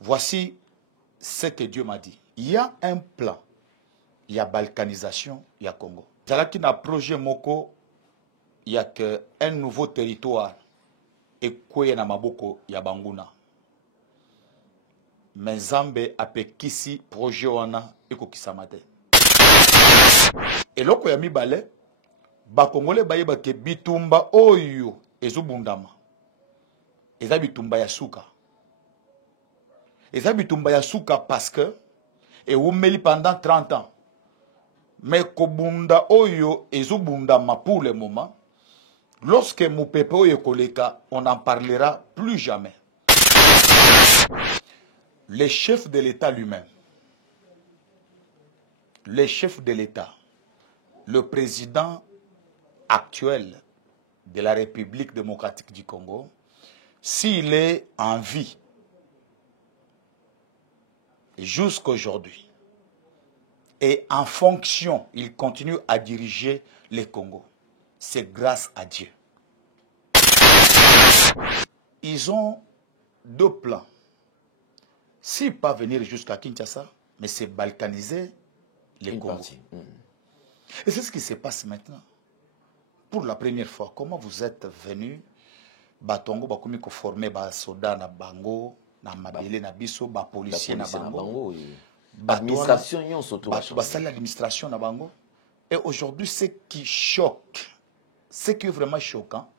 Voici ce que Dieu m'a dit. Il y a un plan. Il y a balkanisation, il y a Congo. Zalaki na projet moko, il y a un nouveau territoire. Et quoi na maboko ya banguna. Mais Zambé a pekisi projet wana eko kisamate. Et loko ya mibale, ba Congolais bayeba ke bitumba oyo ezubundama. Eza bitumba ya suka. Eza bitumba ya suka parce que et umeli pendant 30 ans. Mais kobunda oyo ezubundama pour le moment. Lorsque Moupepe oyo koleka, on n'en parlera plus jamais. Le chef de l'État lui-même, le chef de l'État, le président actuel de la République démocratique du Congo, s'il est en vie jusqu'aujourd'hui et en fonction, il continue à diriger le Congo, c'est grâce à Dieu. Ils ont deux plans. Si pas venir jusqu'à Kinshasa, mais c'est balkaniser les Congo. Et c'est ce qui se passe maintenant. Pour la première fois, comment vous êtes venu, Batongo, Bakomi, ko formé, ba soda na bango, na mabele na biso, ba policier na bango, administration yon surtout. L'administration na bango. Et aujourd'hui, ce qui choque, ce qui est vraiment choquant,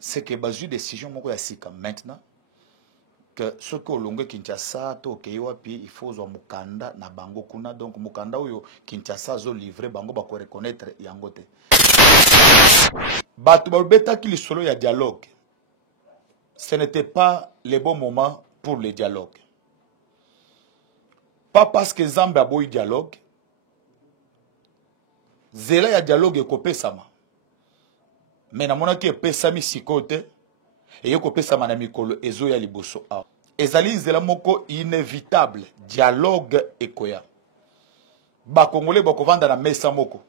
c'est que bazu décision moko ya sika maintenant. Que ce que l'on Kinshasa to kewapi il faut zo mukanda na bango kuna donc mukanda uyo Kinshasa zo livrer bango ba ko reconnaître yangote batu ba beta ki solo ya dialogue. Ce n'était pas le bon moment pour le dialogue, pas parce que Zambé a boy dialogue zela ya dialogue ko pesama mais na mona ki pesami sikote. Et yoko pesa mana mikolo ezo ya liboso a. Ezali zela moko inévitable dialogue ekoya. Ba Congolais bako vanda na mesa moko.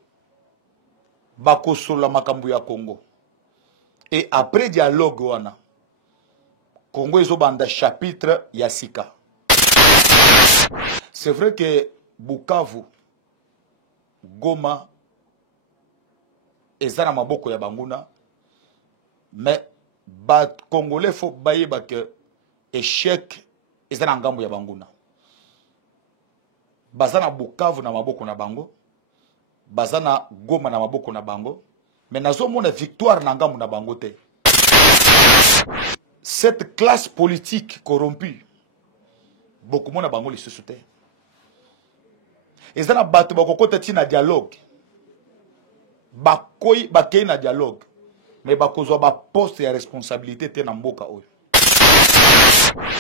Bako sola makambu ya Congo. Et après dialogue wana, Congo ezo banda chapitre ya sika. C'est vrai que Bukavu, Goma, ezana maboko ya banguna, mais ba Congolais faut baye ba que échec ezana ngambo ya banguna. Bazana Bukavu na maboko na bango, bazana Goma na maboko na bango, mais nazo mona victoire na ngambo na bango te. Cette classe politique corrompue, beaucoup mona bango li susute. Ezana batu bakokota tina dialogue. Bakoi bakei na dialogue. Mais bakozwa ba poste ya responsabilité te na mboka oyo.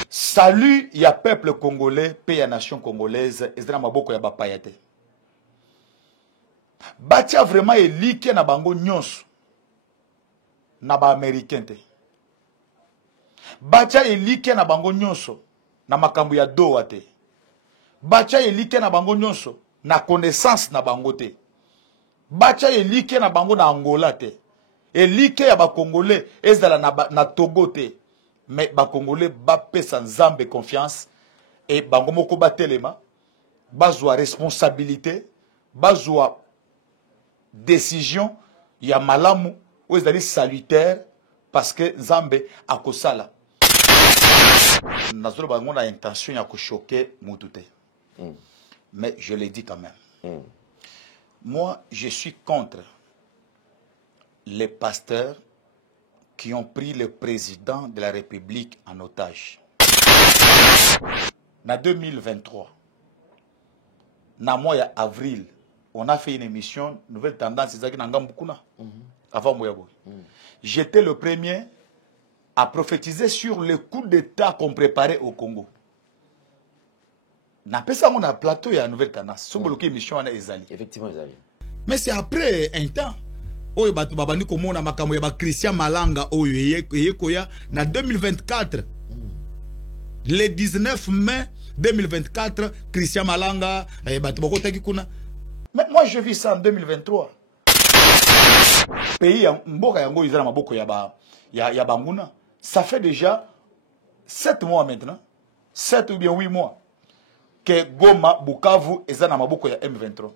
Salut ya peuple congolais, paix ya nation congolaise, ezana maboko ya bapaya te. Batia vraiment elike na bango nyonso na ba américain te. Batia elike na bango nyonso na makambo ya doa te. Batia elike na bango nyonso na connaissance na bango te. Batia elike na bango na Angola te. Elike ya ba Congolais ezala na Togo te. Mais ba Congolais ba pesa Nzambe confiance et bango moko batelema bazwa responsabilité, bazwa décision ya malamu ou ezali salutaire parce que Nzambe akosala. Nazolo bango na intention ya ko choquer mutu te. Mais je l'ai dit quand même. Moi, je suis contre les pasteurs qui ont pris le président de la République en otage. En 2023, en mois d'avril, on a fait une émission, Nouvelle Tendance, avant Moyaboy. J'étais le premier à prophétiser sur le coup d'État qu'on préparait au Congo. Na pesa on a plateau ya Nouvelle Tendance. So bloqué émission na ezali. Effectivement ezali. Mais c'est après un temps. Oyo batu babandi komona makambo ya ba Christian Malanga oyo yekoya na 2024. Le 19 mai 2024, Christian Malanga batu bakotaki kuna. Mais moi je vis ça en 2023. Pays mboka yango izala maboko ya banguna. Ça fait déjà 7 mois maintenant. 7 ou bien 8 mois que Goma Bukavu eza na maboko ya M23.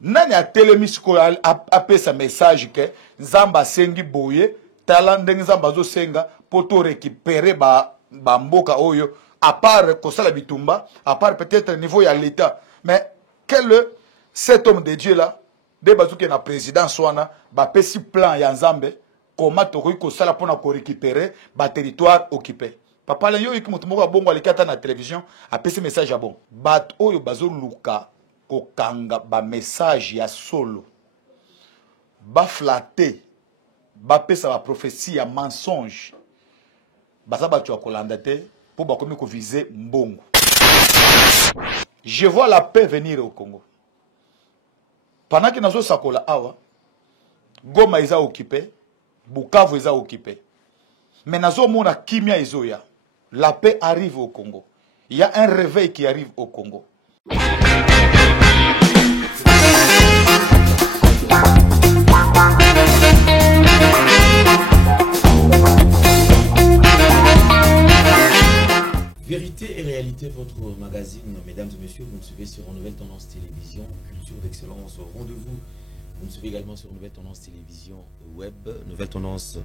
Nani a télémisiko a sa message que Nzamba sengi boye tala ndenge Nzamba zo senga poto récupérer ba mboka oyo à part kosala bitumba, à part peut-être niveau ya l'état. Mais quel cet homme de Dieu là de bazouke na président swana ba pesi plan ya Nzambe comment tokoki kosala pona ko récupérer ba territoire occupé. Papa la yo yiki mutu moko bongo alikata na télévision a pesi message ya bon. Bat oyo bazo luka kokanga ba message ya solo. Ba flatter. Ba pesa ba prophétie ya mensonge. Baza batu akolanda te pour ba komi ko viser mbongo. Je vois la paix venir au Congo. Pendant que nazo sakola awa, Goma eza occupé, Bukavu eza occupé. Mais nazo mona kimia ezoya. La paix arrive au Congo. Il y a un réveil qui arrive au Congo. Vérité et réalité, votre magazine, mesdames et messieurs, vous nous suivez sur Nouvelle Tendance Télévision, culture d'excellence au rendez-vous. Vous nous suivez également sur Nouvelle Tendance Télévision Web, Nouvelle Tendance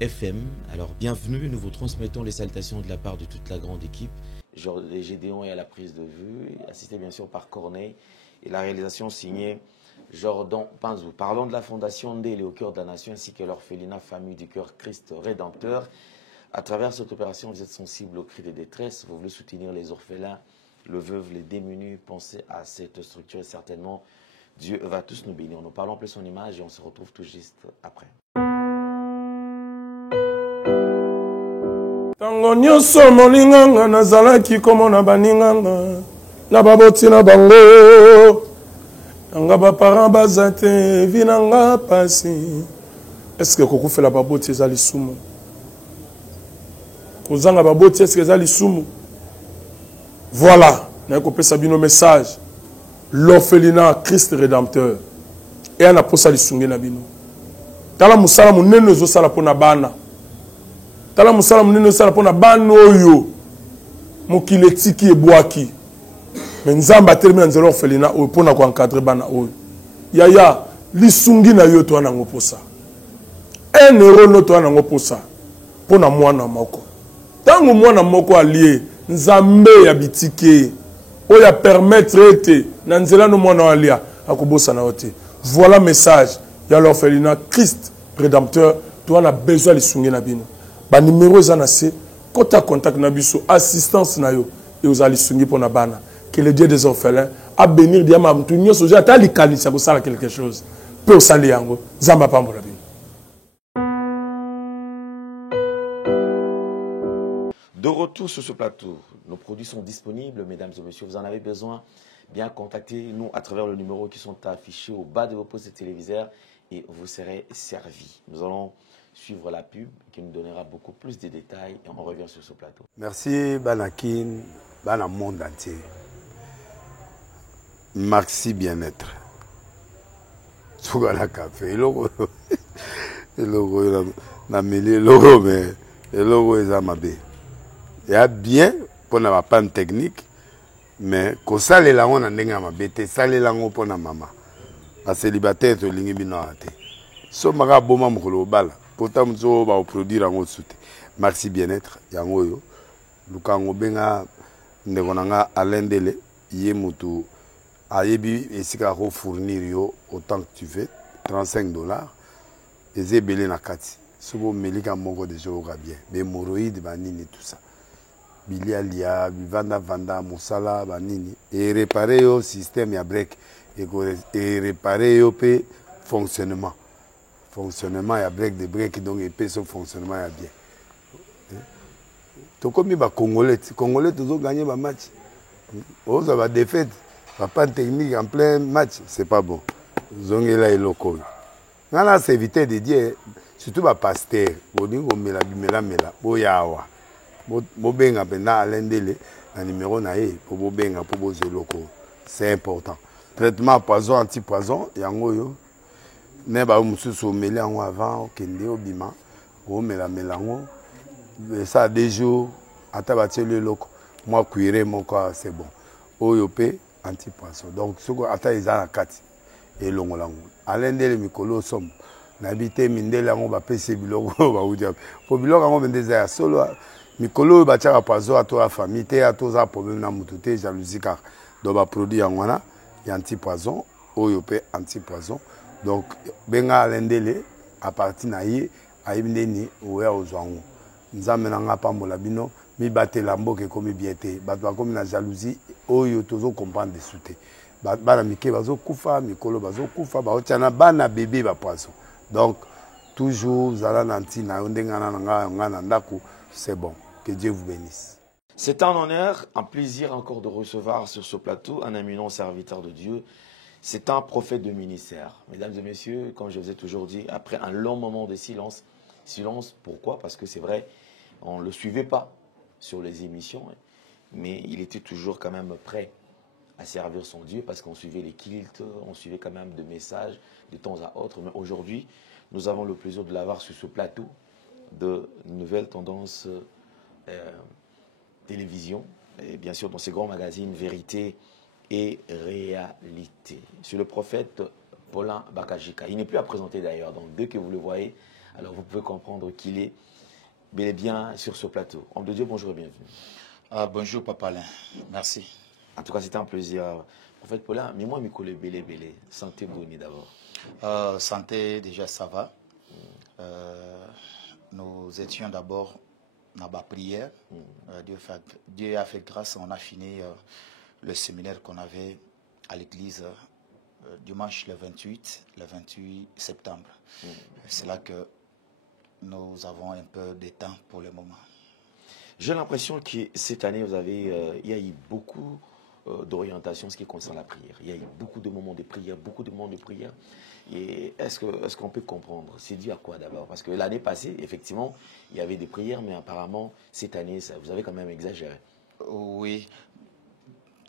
FM. Alors, bienvenue, nous vous transmettons les salutations de la part de toute la grande équipe. Genre des Gédéons est à la prise de vue, assisté bien sûr par Corneille, et la réalisation signée Jordan Panzou. Parlons de la Fondation Ndélé au cœur de la nation, ainsi que l'orphelinat Famille du Cœur Christ Rédempteur. À travers cette opération, vous êtes sensible aux cris de détresse, vous voulez soutenir les orphelins, le veuve, les démunis. Pensez à cette structure et certainement Dieu va tous nous bénir. Nous parlons plus son image et on se retrouve tout juste après. Tango nyonso molinganga nazalaki komona baninganga na baboti na bango nanga baparent baza te vi nanga pasi. Est-ce que kokufela baboti ezali sumu? Kozanga baboti est-ce que ezali sumu? Voilà, na kopesa bino message. L'orphelinat Christ Rédempteur et ana posa lisungi na bino. Tala musala munene zo sala pona bana. Tala musala munene sala pona bana oyo mokile tiki ebwaki. Mais nzamba termine nzelo orphelinat oyo pona ko encadrer bana oyo. Yaya lisungi na yo to ana ngoposa. 1 euro no to ana ngoposa pona mwana moko. Tango mwana moko allié nzambe ya bitike oya permettre ete na nzela no mwana alia akobosa na ote. Voilà message ya l'orphelinat Christ Rédempteur. Tu as besoin de sungi na bino. Ba numéro za na se kota contact na biso assistance na yo et aux ali sungi pona bana. Que le Dieu des orphelins a bénir diama mtu nyoso ja ta likanisa ko sala quelque chose. Pe o sali yango zamba pambola bino. De retour sur ce plateau, nos produits sont disponibles, mesdames et messieurs. Vous en avez besoin, bien contactez-nous à travers le numéro qui sont affichés au bas de vos postes téléviseurs et vous serez servis. Nous allons suivre la pub qui nous donnera beaucoup plus de détails et on revient sur ce plateau. Merci Banakin, Bana monde entier. Merci bien-être. Sougala café, logo na mêlé logo mais logo ezamabe. Il y a bien pour la panne technique, mais quand ça les langues on a ma bête, ça les langues pour la maman. La célibataire de l'ingibinoate. So maga boma mukolo bala. Pourtant nous va produire en autre soute. Merci bien-être. Yango yo. Lukango benga ndekonanga Alain Dele. Yé mutu ayebi esika ko fournir yo autant que tu veux. $35. Eze belé na kati. Sobo melika moko de jo bien. Mais hémorroïdes banini tout ça. Bilialia, vanda, musala, banini. Et réparer au système ya break. Et réparer au fonctionnement. Fonctionnement ya break de break donc et son fonctionnement ya bien. To comme ba Congolais toujours gagné ba match. Oh ça va défaite. Pas de technique en plein match, c'est pas bon. Zongela et loco. Ngana c'est éviter de dire surtout ba pasteur, bodingo mela boyawa. Bobenga pena Alendele un numéro naé pour bobenga pour boze locaux. C'est important. Traitement poison anti-poison yango yo. Ne ba mususu mela ngo avant kende obima. O mela melango. Ça des jours ata bateli loko. moi cuiré moko c'est bon oyo pe anti-poisson donc soko ata eza na kati elongolango alendele mikolo somme nabite mindele yango bapesi biloko baudia po biloko yango bende eza ya solo mikolo oyo batiaka poisson atoya famille te atoza problème na mutu te jalousie kaka donc baproduit yango wana ya anti-poisson oyo pe anti-poisson donc benga alendele à partir na ye ayebi ndeni oya ozwa yango nzambe na nga pambola bino mibatela mboka ekomi bien te bato bakomi na jalousie oyo tozocomprendre desu te bana mike bazokufa mikolo bazokufa baotia na bana bebe bapoisson donc toujours zala na ntina yo ndenge wana na nga na ndako c'est bon que Dieu vous bénisse. C'est un honneur, un plaisir encore de recevoir sur ce plateau un éminent serviteur de Dieu. C'est un prophète de ministère. Mesdames et messieurs, comme je vous ai toujours dit, après un long moment de silence, pourquoi? Parce que c'est vrai, on ne le suivait pas sur les émissions, mais il était toujours quand même prêt à servir son Dieu parce qu'on suivait les cultes, on suivait quand même des messages de temps à autre. Mais aujourd'hui, nous avons le plaisir de l'avoir sur ce plateau de Nouvelles Tendances Télévision, et bien sûr dans ces grands magazines Vérité et Réalité. Sur le prophète Paulin Bakajika. Il n'est plus à présenter d'ailleurs, donc dès que vous le voyez, alors vous pouvez comprendre qu'il est bel et bien sur ce plateau. Homme de Dieu, bonjour et bienvenue. Bonjour Papa Alain, merci. En tout cas, c'était un plaisir. Prophète Paulin, mais moi, Mikole Bélé Bélé, santé Boni d'abord. Santé, déjà ça va. Nous étions d'abord dans la prière. Dieu a fait grâce, on a fini le séminaire qu'on avait à l'église dimanche le 28 septembre. C'est là que nous avons un peu de temps pour le moment. J'ai l'impression que cette année, il y a eu beaucoup d'orientation en ce qui concerne la prière. Il y a eu beaucoup de moments de prière, Et est-ce qu'on peut comprendre? C'est dû à quoi d'abord? Parce que l'année passée, effectivement, il y avait des prières, mais apparemment, cette année, vous avez quand même exagéré. Oui,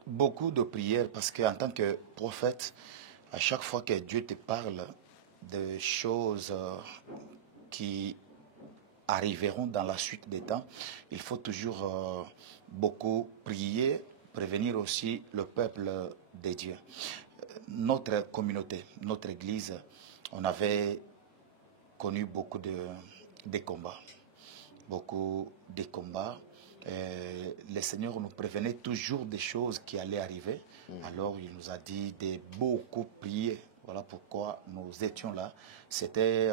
beaucoup de prières, parce qu'en tant que prophète, à chaque fois que Dieu te parle de choses qui arriveront dans la suite des temps, il faut toujours beaucoup prier, prévenir aussi le peuple de Dieu. Notre communauté, notre église, on avait connu beaucoup de combats. Beaucoup de combats. Le Seigneur nous prévenait toujours des choses qui allaient arriver. Alors il nous a dit de beaucoup prier. Voilà pourquoi nous étions là. C'était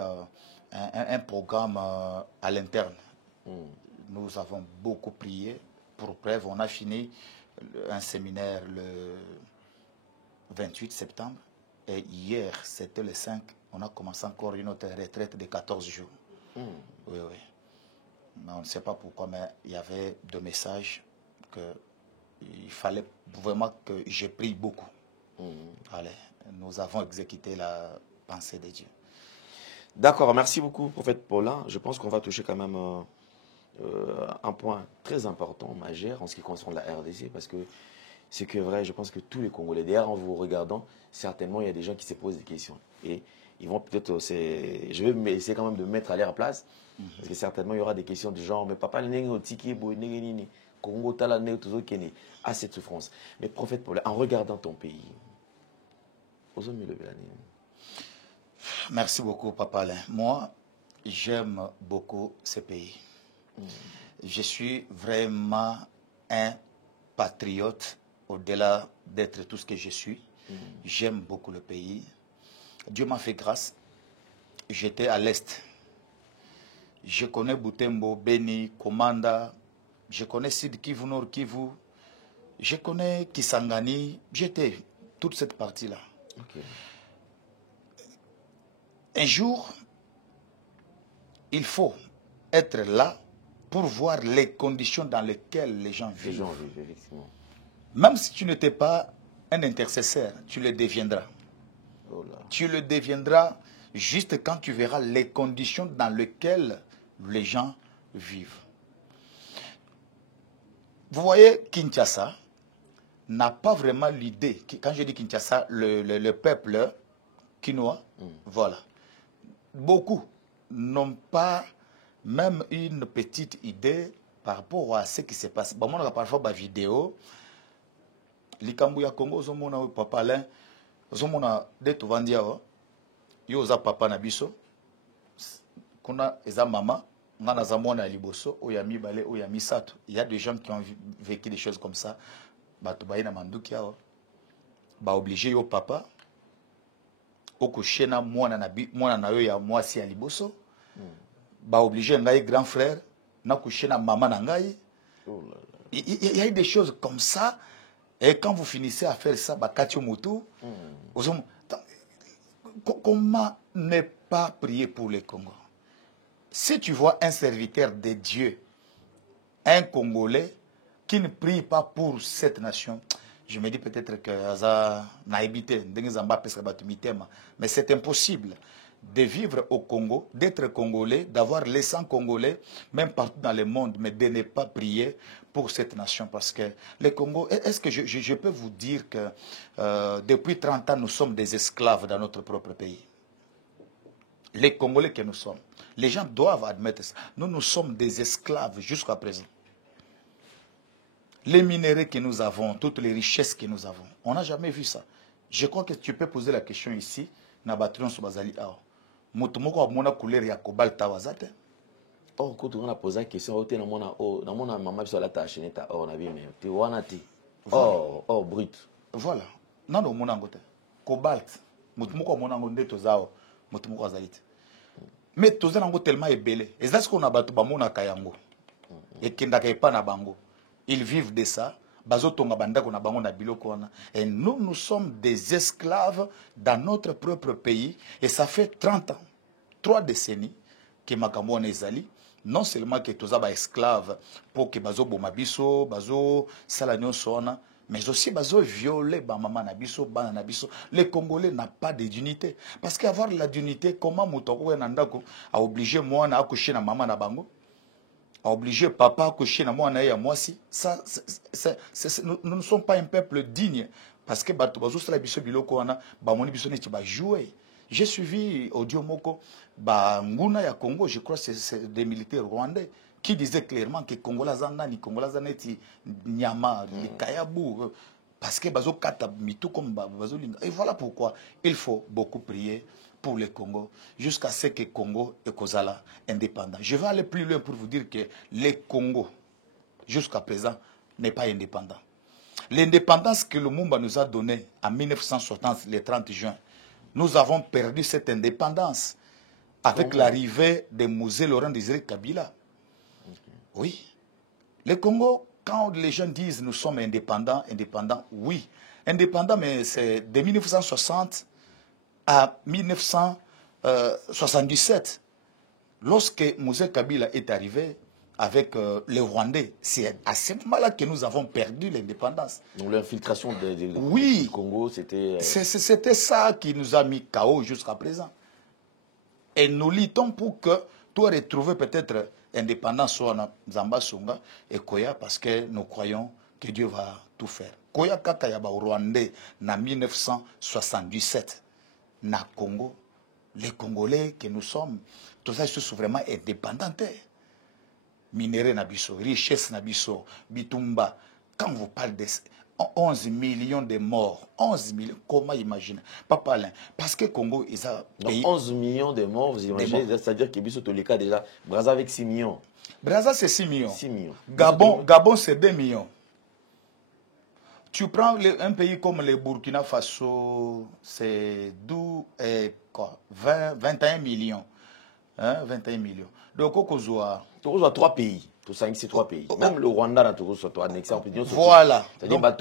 un programme à l'interne. Nous avons beaucoup prié. Pour preuve, on a fini un séminaire le 28 septembre. Et hier, c'était le 5, on a commencé encore une autre retraite de 14 jours. Oui, oui. Mais on ne sait pas pourquoi, mais il y avait deux messages qu'il fallait vraiment que je prie beaucoup. Allez, nous avons exécuté la pensée de Dieu. D'accord, merci beaucoup, prophète Paulin. Je pense qu'on va toucher quand même un point très important, majeur, en ce qui concerne la RDC, parce que c'est que vrai, je pense que tous les Congolais, d'ailleurs en vous regardant, certainement il y a des gens qui se posent des questions. Et ils vont peut-être, je vais essayer quand même de me mettre à leur place, parce que certainement il y aura des questions du genre, mais papa, Congo, à cette souffrance. Mais prophète Paul, en regardant ton pays, merci beaucoup, Papa Alain. Moi, j'aime beaucoup ce pays. Je suis vraiment un patriote, au-delà d'être tout ce que je suis. J'aime beaucoup le pays. Dieu m'a fait grâce. J'étais à l'Est. Je connais Butembo, Beni, Komanda. Je connais Sud Kivu, Nord Kivu. Je connais Kisangani. J'étais toute cette partie-là. Okay. Un jour, il faut être là pour voir les conditions dans lesquelles les gens vivent. Les gens vivent, effectivement. Même si tu n'étais pas un intercesseur, tu le deviendras. Oh là. Tu le deviendras juste quand tu verras les conditions dans lesquelles les gens vivent. Vous voyez, Kinshasa n'a pas vraiment l'idée. Quand je dis Kinshasa, le peuple quinois, voilà. Beaucoup n'ont pas même une petite idée par rapport à ce qui se passe. Bon, on a parfois des vidéos. Likambu ya Congo, ozomona papa Alain, ozomona de tovandia yo oza papa na biso. Kuna eza mama, ngana za mwana ya liboso, oya mibale, oya misato. Il y a des gens qui ont vécu des choses comme ça. Bato baye na manduki awa. Ba obligé yo papa okushena mwana na yo ya mwasi ya liboso. Ba obligé ngai grand frère na kushena maman na ngai. Il y a eu des choses comme ça. Et quand vous finissez à faire ça, bakatio moto, comment ne pas prier pour le Congo? Si tu vois un serviteur de Dieu, un Congolais qui ne prie pas pour cette nation, je me dis peut-être que ça n'a évité, mais c'est impossible de vivre au Congo, d'être Congolais, d'avoir les 100 Congolais, même partout dans le monde, mais de ne pas prier pour cette nation. Parce que le Congo, est-ce que je peux vous dire que depuis 30 ans, nous sommes des esclaves dans notre propre pays? Les Congolais que nous sommes. Les gens doivent admettre ça. Nous sommes des esclaves jusqu'à présent. Les minéraux que nous avons, toutes les richesses que nous avons, on n'a jamais vu ça. Je crois que tu peux poser la question ici. Nabatron Sobazali Ao. Motomoko amona couleur ya cobalt awazate. Oh, quand on a posé la question, on a maman sur la tâche, on a vu, mais tu vois, oh, brut. Voilà. Non, non, mon angote. Cobalt. Motomoko monango nde tozao. Motomoko azalite. Mais tozanango tellement ébélé. Et c'est ce qu'on a battu bamona kayango. Et kenda kaipa na bango. Ils vivent de ça. Et nous sommes des esclaves dans notre propre pays. Et ça fait 30 ans, 3 décennies, que Makamouane Ezali, non seulement que tous les esclaves pour que bazo bomabiso, bazo salanyo sona, mais aussi bazo violer bamama nabiso, bana nabiso. Les Congolais n'ont pas de dignité. Parce qu'avoir la dignité, comment Moutoko Nandako a obligé moi à accoucher na maman na bango? A obligé papa à coucher na moi na moi si ça nous ne sommes pas un peuple digne parce que bato bazo sala biso biloko wana ba moni biso neti ba jouer. J'ai suivi audio moko ba nguna ya Congo, je crois c'est des militaires rwandais qui disaient clairement que Congola zana ni Congola zaneti nyama ni kayabu parce que bazo kata mitu comme bazo linga. Et voilà pourquoi il faut beaucoup prier pour le Congo, jusqu'à ce que le Congo est Kozala indépendant. Je vais aller plus loin pour vous dire que le Congo, jusqu'à présent, n'est pas indépendant. L'indépendance que le Mumba nous a donnée en 1960, le 30 juin, nous avons perdu cette indépendance avec l'arrivée de Mosé Laurent Désiré Kabila. Oui. Le Congo, quand les gens disent nous sommes indépendants, oui. Indépendants, mais c'est de 1960 à 1977, lorsque Mosé Kabila est arrivé avec les Rwandais, c'est à ce moment-là que nous avons perdu l'indépendance. Donc l'infiltration oui, du Congo, c'était... C'était ça qui nous a mis KO jusqu'à présent. Et nous luttons pour que tu retrouves peut-être indépendance soit Zamba Songa et Koya, parce que nous croyons que Dieu va tout faire. Koya Kakayaba au Rwandais en 1977. Na Congo, les Congolais que nous sommes, tout ça, ils sont vraiment indépendants. Minéraux nabiso, richesse nabiso, bitumba. Quand vous parlez de 11 millions de morts, 11 millions, comment imaginer? Papa Alain, parce que Congo, ils ont payé 11 millions de morts, vous imaginez, c'est-à-dire que Bisso Toleka déjà, Brazza avec 6 millions. Brazza c'est 6 millions. 6 millions. Gabon c'est 2 millions. Tu prends un pays comme le Burkina Faso, c'est 21 millions. Hein, 21 millions. Donc, Togo a 3 pays. Tout ça, c'est 3 pays. Même le Rwanda, Togo a 3 annexés. Voilà. C'est-à-dire,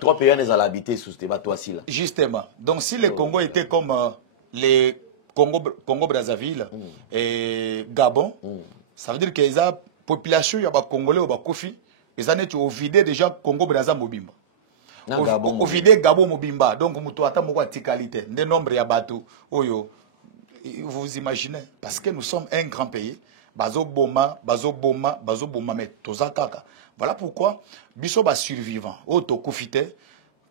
3 pays, on a habité sous ces bateaux-ci. Justement. Donc, si le Congo était comme les Congo-Brazzaville et Gabon, ça veut dire qu'il y a une population, il y a des Congolais ou des Kofi. Ils ont vidé déjà Congo Brazza Mobimba. Au vidé Gabon Mobimba. Donc muto ata moko tikalité. Des nombres ya bateau. Oyo. Vous imaginez parce que nous sommes un grand pays. Bazo boma mais toza kaka. Voilà pourquoi biso ba survivant. Auto kofite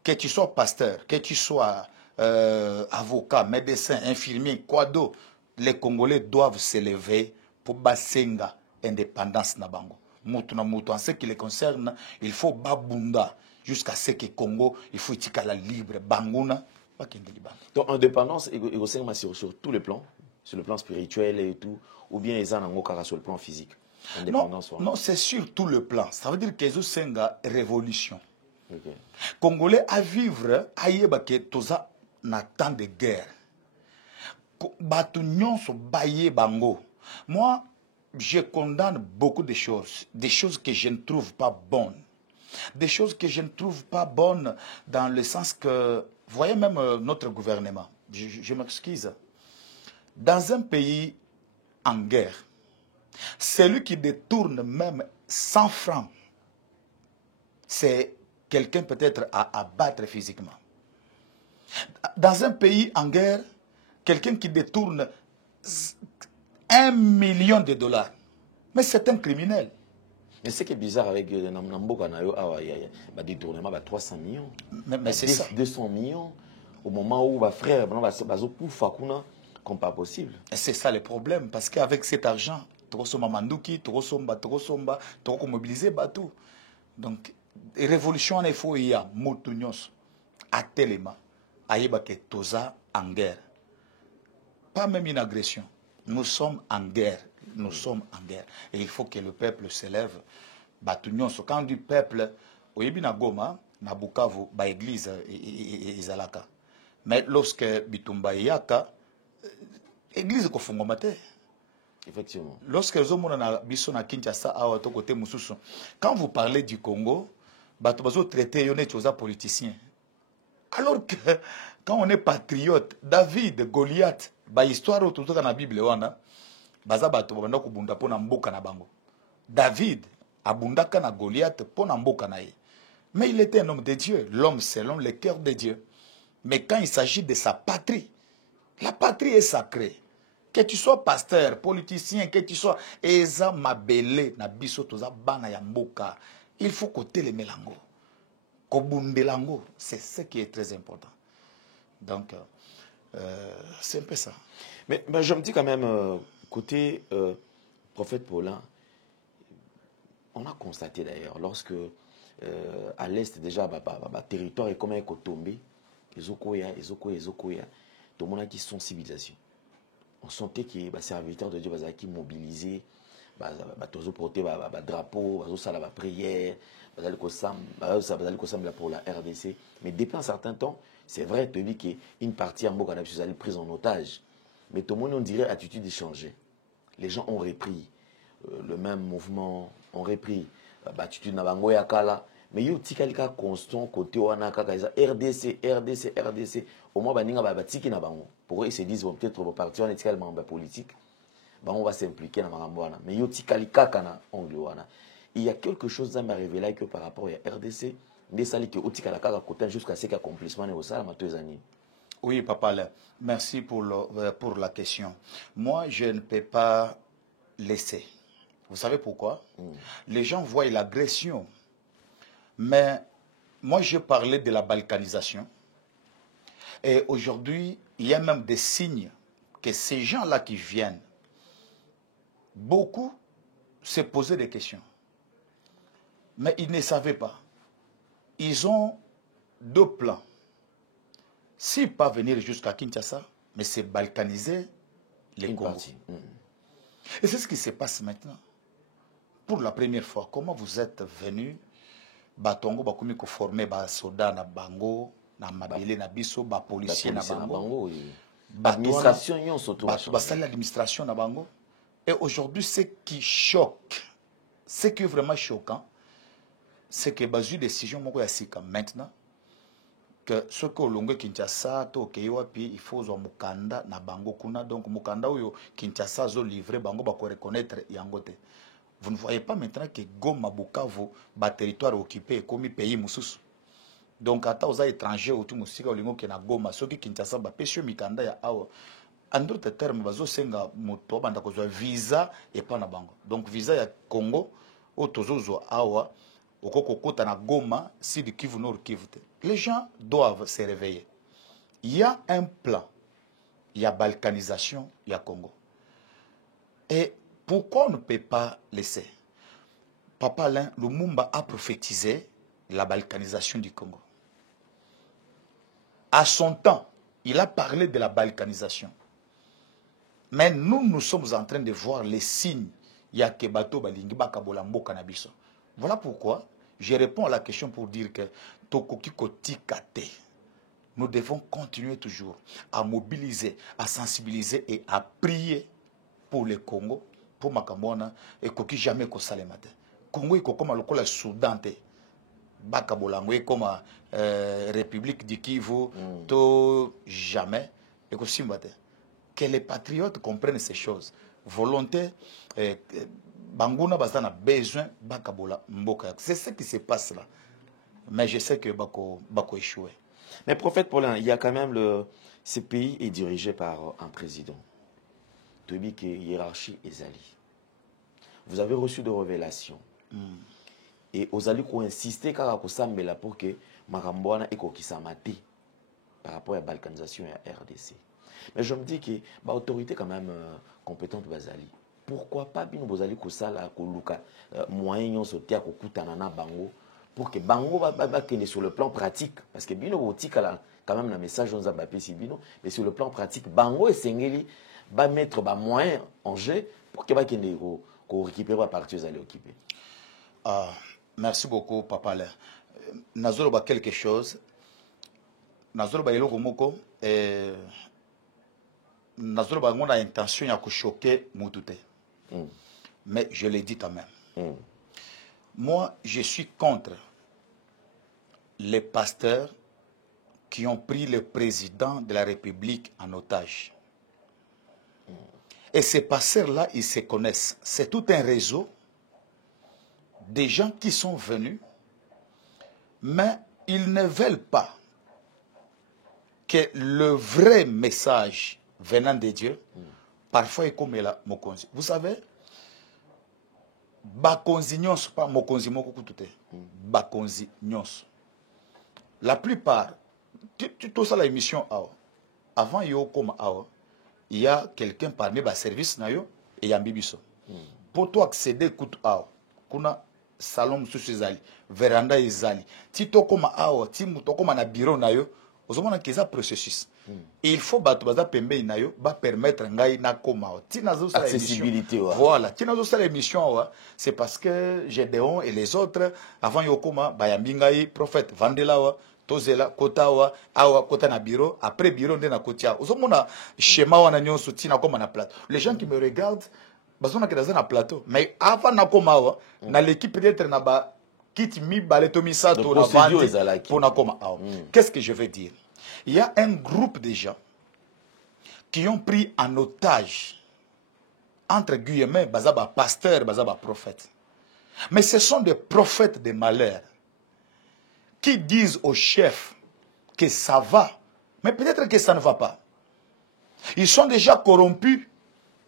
que tu sois pasteur, que tu sois avocat, médecin, infirmier, quoi d'autre, les Congolais doivent s'élever pour basenga indépendance na bango. Moutuna Moutou, en ce qui les concerne, il faut Babunda jusqu'à ce que Congo, il faut la libre, Bangouna, pas qu'il donc indépendance, sur tous les plans, sur le plan spirituel et tout, ou bien ils en sur le plan physique. Indépendance. Non, c'est sur tout le plan. Ça veut dire que c'est une révolution. Okay. Congolais à vivre, à yeba que toza na temps de guerre. Batu nyonso baye bango. Moi, je condamne beaucoup de choses que je ne trouve pas bonnes. Des choses que je ne trouve pas bonnes dans le sens que, vous voyez même notre gouvernement, je m'excuse, dans un pays en guerre, celui qui détourne même 100 francs, c'est quelqu'un peut-être à abattre physiquement. Dans un pays en guerre, quelqu'un qui détourne 1 million de dollars, mais c'est un criminel. Mais ce qui est bizarre avec Namboka, il y a détournement de 300 millions. Mais c'est ça. 200 millions, au moment où ma frère, comme pas possible. C'est ça le problème, parce qu'avec cet argent, Torosoma Manduki, Torosomba, Toroko mobiliser Batou. Donc, révolution, il faut y a Moutunios, à Telema, Aïbake Toza en guerre. Pas même une agression. Nous sommes en guerre. Nous sommes en guerre. Et il faut que le peuple s'élève. Batunyoso. Quand on dit peuple, oyebi na Goma, na Bukavu, ba église izalaka. Mais lorsque bitumba yaka, église ko fungomate. Effectivement. Lorsque les hommes na biso na Kinshasa awa to côté mususu. Quand vous parlez du Congo, bato bazo traiter yone choza politicien. Alors que quand on est patriote, David, Goliath, ba histoire autour de la Bible wana. David abundaka na Goliath pona mboka na ye. Mais il était un homme de Dieu, l'homme selon le cœur de Dieu. Mais quand il s'agit de sa patrie, la patrie est sacrée. Que tu sois pasteur, politicien, que tu sois eza mabele na biso toza bana ya mboka, il faut côté les melango. Kobundelango, c'est ce qui est très important. Donc c'est un peu ça. Mais je me dis quand même côté prophète Paulin, on a constaté d'ailleurs, lorsque à l'est déjà, le territoire est comme un tombé, Ezokoya, tout le monde a qui sensibilisation. On sentait que les serviteurs de Dieu qui mobilisés, ils porté des drapeaux, ils ont la prière, ils ont pour la RDC. Mais depuis un certain temps, c'est vrai, tu dis qu'une partie en Boka est prise en otage. Mais tout le monde, on dirait, attitude est changée. Les gens ont repris le même mouvement, ont repris l'attitude de Nabango Yakala. Mais il y a un constant côté RDC. Au moins, il y a un Nabango. Pour eux, ils se disent, peut-être, on partir en étiquement politique. On va s'impliquer dans Nabango. Mais il y a il y a quelque chose qui m'a révélé que par rapport à RDC, jusqu'à ce qu'accomplissement est au salaire, oui, papa, merci pour la question. Moi, je ne peux pas laisser. Vous savez pourquoi? Les gens voient l'agression. Mais moi, je parlais de la balkanisation. Et aujourd'hui, il y a même des signes que ces gens-là qui viennent, beaucoup se posaient des questions. Mais ils ne savaient pas. Ils ont deux plans. S'ils peuvent venir jusqu'à Kinshasa, mais c'est balkaniser les Congos. Et c'est ce qui se passe maintenant. Pour la première fois, comment vous êtes venus, Batongo, Bakoumi, formé, soldats, na Bango, na Mabele, na Biso, policiers, na Bango. L'administration, l'administration, na Bango. Et aujourd'hui, ce qui choque, ce qui est vraiment choquant, c'est que les décisions maintenant, que ce que l'on Kinshasa, il faut Mukanda, na Bango Kuna, donc Mukanda ou Kinshasa, zo livré, Bango, bako reconnaître Yangote. Vous ne voyez pas maintenant que Goma, Bukavu, ba territoire occupé, comme pays Moussous. Donc, à aux étrangers, autour de Moussika, au qui na Goma, ceux qui Kinshasa, ba pêche Mikanda ya awa. En d'autres termes, bazo senga moto, banda kozwa visa et pas na Bango. Donc, visa ya Congo, au tozozo awa, au kokokota na Goma, si de Kivu Nord Kivu. Les gens doivent se réveiller. Il y a un plan. Il y a balkanisation, il y a Congo. Et pourquoi on ne peut pas laisser? Papa Alain Lumumba a prophétisé la balkanisation du Congo. À son temps, il a parlé de la balkanisation. Mais nous sommes en train de voir les signes. Voilà pourquoi je réponds à la question pour dire que nous devons continuer toujours à mobiliser, à sensibiliser et à prier pour le Congo, pour Makambona, et qu'on jamais qu'on s'allait matin. Congo est comme le Soudan, Bakabolango est comme République du Kivu, to jamais, et qu'on s'y matin. Que les patriotes comprennent ces choses. Volonté, Bangouna Bazan a besoin Bakabola Mboka. C'est ce qui se passe là. Mais je sais que Bako échoué. Mais prophète Paulin, il y a quand même ce pays est dirigé par un président. Tobi qui hiérarchie Ezali. Vous avez reçu des révélations. Et Ozali qui insisté car pour que Marambouana et Kokisamate par rapport à la balkanisation et à la RDC. Mais je me dis que l'autorité quand même compétente Bazali. Pourquoi pas Bino Bozali Kosala Koluka moyen sotia Kokutanana Bango pour que Bango va sur le plan pratique parce que Bino Botika quand même un message dans Zabapé si Bino mais sur le plan pratique Bango et Sengeli va mettre ba moyen en jeu pour que Bakende ko récupérer la partie aux allez occuper. Merci beaucoup Papa Alain. Nazolo ba quelque chose. Nazolo ba eloko moko Nazolo ba ngona intention ya ko choquer Moutouté. Mais je l'ai dit quand même. Moi, je suis contre les pasteurs qui ont pris le président de la République en otage. Et ces pasteurs-là, ils se connaissent. C'est tout un réseau des gens qui sont venus, mais ils ne veulent pas que le vrai message venant de Dieu, parfois est comme la Mokonzi. Vous savez, Bakonzi nyonso, pas Mokonzi moko kutute. Bakonzi nyonso. La plupart, tu as la émission avant yo comme il y a quelqu'un parmi les services nayo et yambibiso. Pour toi accéder à kuna salon sous ezali, veranda ezali. Ti to comme ti muto comme na bureau nayo, ozomona keza processus. Et il faut baza pembe nayo ba permettre ngai na koma. Ti nazo sa accessibilité. Voilà, ti nazo sa l'émission c'est parce que Gédéon et les autres avant yo koma ba yambingai prophète Vandela tozela kotawa awa kota na bureau après bureau ndena kotia. Ozomona schéma wana nyonso ti na koma na plateau. Les gens qui me regardent bazona ke dans un plateau mais avant na koma na l'équipe peut-être na ba kit mi baleto mi sato na vente pour na koma Qu'est-ce que je veux dire? Il y a un groupe de gens qui ont pris en otage, entre guillemets, bazaba pasteur, bazaba prophète. Mais ce sont des prophètes de malheur qui disent au chef que ça va, mais peut-être que ça ne va pas. Ils sont déjà corrompus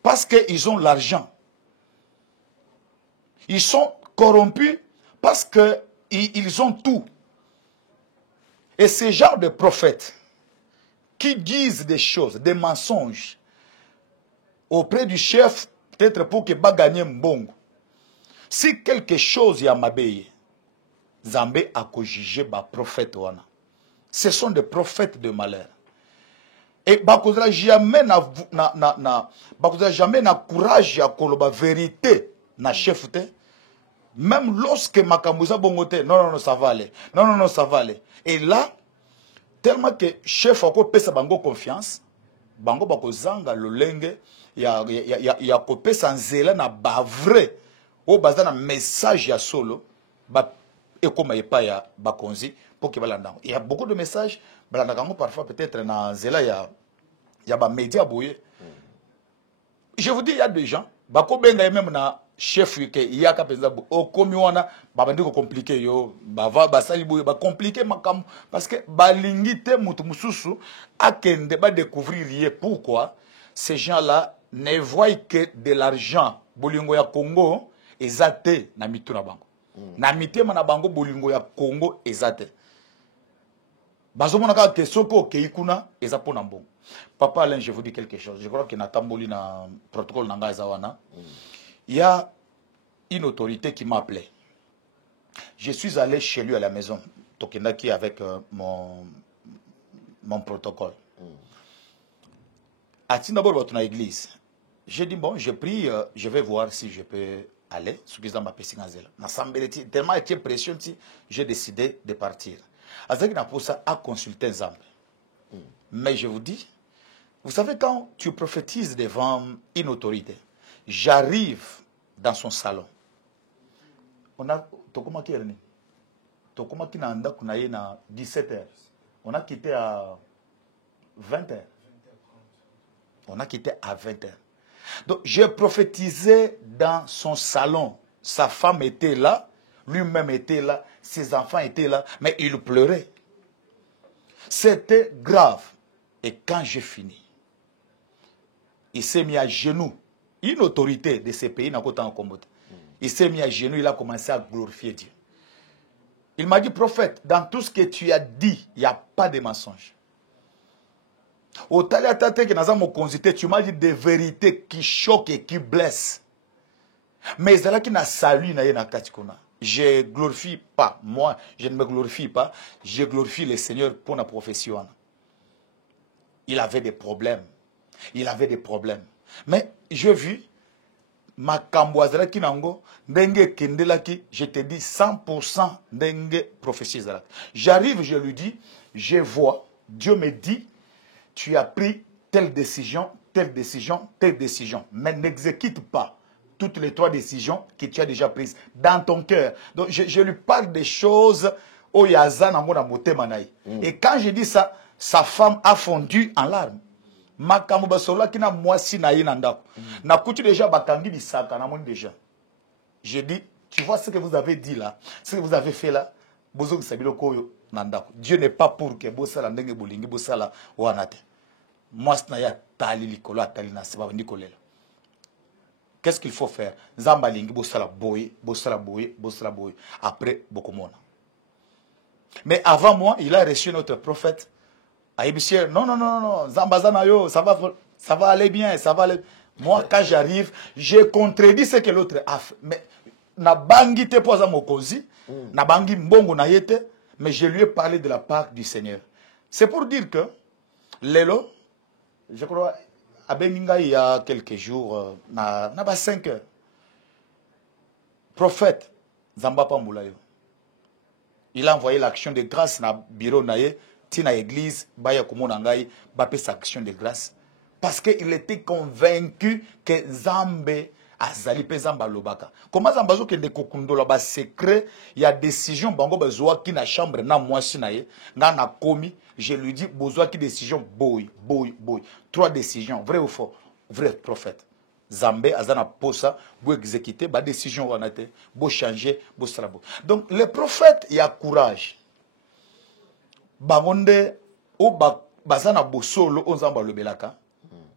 parce qu'ils ont l'argent. Ils sont corrompus parce qu'ils ont tout. Et ce genre de prophètes qui disent des choses, des mensonges auprès du chef, peut-être pour que va gagner mbongo. Si quelque chose y a mabeye, Zambé a jugé ba prophète wana. Ce sont des prophètes de malheur. Et bakozala jamais na courage à koloba vérité na chef te. Même lorsque makambuza bongote, non, ça va aller. Non, ça va aller. Et là, tellement que chef a pesa bango confiance, bango bako zanga lolenge, ya kopesa nzela na ba vrai, o baza na message ya solo, ba ekoma epa ya bakonzi pour que balandango. Il y a beaucoup de messages, balandango parfois peut-être na nzela ya ba média boye. Je vous dis, il y a des gens, bako benga même na chef il y a kapeza o komi wana babandi ko compliqué yo bava basali boye ba compliqué makam parce que balingite mutu mususu akende ba découvrir rien. Pourquoi ces gens-là ne voient que de l'argent bolingo ya Congo ezate na mitu na bango na mitema na bango bolingo ya Congo ezate bazomona ka ke soko ke ikuna ezapona mbongo. Papa Alain, je vous dis quelque chose, je crois que na tamboli na protocole nanga ezawana. Il y a une autorité qui m'a appelé. Je suis allé chez lui à la maison, Tokendaki, avec mon protocole. À Tindabor, dans l'église, j'ai dit, bon, j'ai pris, je vais voir si je peux aller, suffisant ma pessin azela. Na sambeleti, tellement été pression, j'ai décidé de partir. Azaki n'a pour ça à consulter Zambe. Mais je vous dis, vous savez, quand tu prophétises devant une autorité, j'arrive dans son salon. On a Tokoma qui n'a na 17h. On a quitté à 20h. On a quitté à 20h. Donc, j'ai prophétisé dans son salon. Sa femme était là, lui-même était là, ses enfants étaient là, mais il pleurait. C'était grave. Et quand j'ai fini, il s'est mis à genoux. Une autorité de ces pays n'a pas autant combattu. Il s'est mis à genoux, il a commencé à glorifier Dieu. Il m'a dit, prophète, dans tout ce que tu as dit, il n'y a pas de mensonge. Au taliatate que nous avons consulté, tu m'as dit des vérités qui choquent et qui blessent. Mais c'est là qui n'a salué na katikona. Je ne glorifie pas, moi, je ne me glorifie pas, je glorifie le Seigneur pour la profession. Il avait des problèmes. Il avait des problèmes. Mais j'ai vu, ma kamboazela ki nango, ndenge kendela ki, je te dis 100% ndenge prophétie zala. J'arrive, je lui dis, je vois, Dieu me dit, tu as pris telle décision, telle décision, telle décision, mais n'exécute pas toutes les 3 décisions que tu as déjà prises dans ton cœur. Donc je lui parle des choses au yaza nango na motema naï. Et quand je dis ça, sa femme a fondu en larmes. Makambo basola ki na mwasi na ye na ndako. Na kutu déjà bakangi bisaka na moni déjà. Je dis, tu vois ce que vous avez dit là, ce que vous avez fait là, bozo kisabilo koyo na ndako. Dieu n'est pas pour que bosala ndenge bolingi bosala wanate. Mwasi na ya tali likolo atali na seba ndikolela. Qu'est-ce qu'il faut faire? Nzamba lingi bosala boye, bosala boye, bosala boye. Après bokomona. Mais avant moi, il a reçu notre prophète. Non, non, non, non, Zambazanayo, ça va aller bien, ça va aller. Moi, quand j'arrive, j'ai contredit ce que l'autre a fait. Mais, na bangi te poza mokozi, na bangi mbongo na yete, mais je lui ai parlé de la part du Seigneur. C'est pour dire que, Lelo, je crois, à Beninga, il y a quelques jours, na ba 5 heures, prophète, Zamba Pambulayo, il a envoyé l'action de grâce na bureau naye, tina église baya komona ngai bape sa action de grâce parce que il était convaincu que Nzambe azali pe Nzamba lobaka. Comment Nzamba zo kende kokundola ba secret, il y a décision bango bazwa ki na chambre na mwasi na ye nga na komi, je lui dis bozwa ki décision boy. 3 décisions, vrai ou faux? Vrai prophète. Nzambe azana posa bo exécuter ba décision wana te, bo changer, bo strabo. Donc le prophète il y a courage. Bangonde o bazana bosolo onzamba lobelaka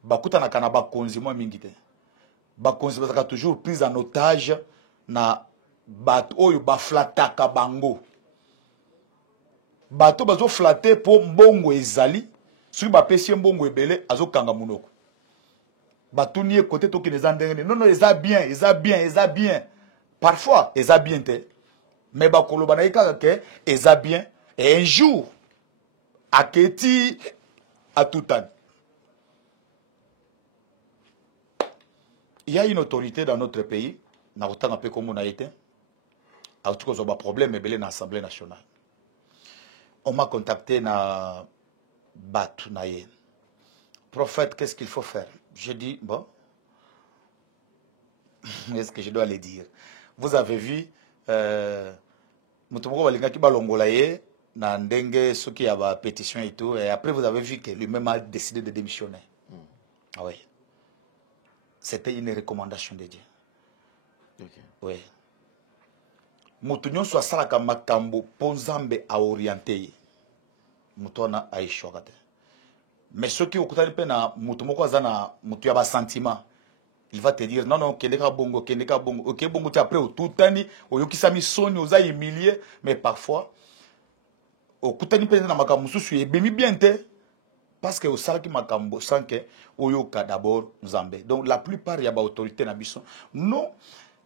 bakuta na kana bakonzi mo mingi te bakonzi bazaka toujours prise en otage na bato oyo baflataka bango bato bazo flatter po mbongo ezali soki bapesi mbongo ebele azokanga munoko batuni côté to ki ndenge non eza bien parfois eza bien te mais bakoloba na yeka ke eza bien et un jour Aketi à tout temps. Il y a une autorité dans notre pays, n'a autant un peu comme on a été, à tout cas, on a un problème, mais dans l'Assemblée nationale. On m'a contacté na Batu Naye. Prophète, qu'est-ce qu'il faut faire? Je dis, bon, est-ce que je dois le dire? Vous avez vu, Mutumoko Balingaki Balongolaye, na ndenge ce qui a ba pétition et tout, et après vous avez vu que lui-même a décidé de démissionner. Ah oui. C'était une recommandation de Dieu. Okay. Oui. Mutunyo soit salaka makambo ponzambe a orienté. Mutona a échoué. Mais ceux qui okutani pe na mutumoko azana mutu ya ba sentiment, il va te dire non non kendeka bongo. OK bongo tu après otutani oyokisami soni oza humilié, mais parfois okutani pe na makambo susu ebemi bien te parce que au salaki makambo sans que oyoka d'abord Nzambe. Donc la plupart y a ba autorité na biso. Non,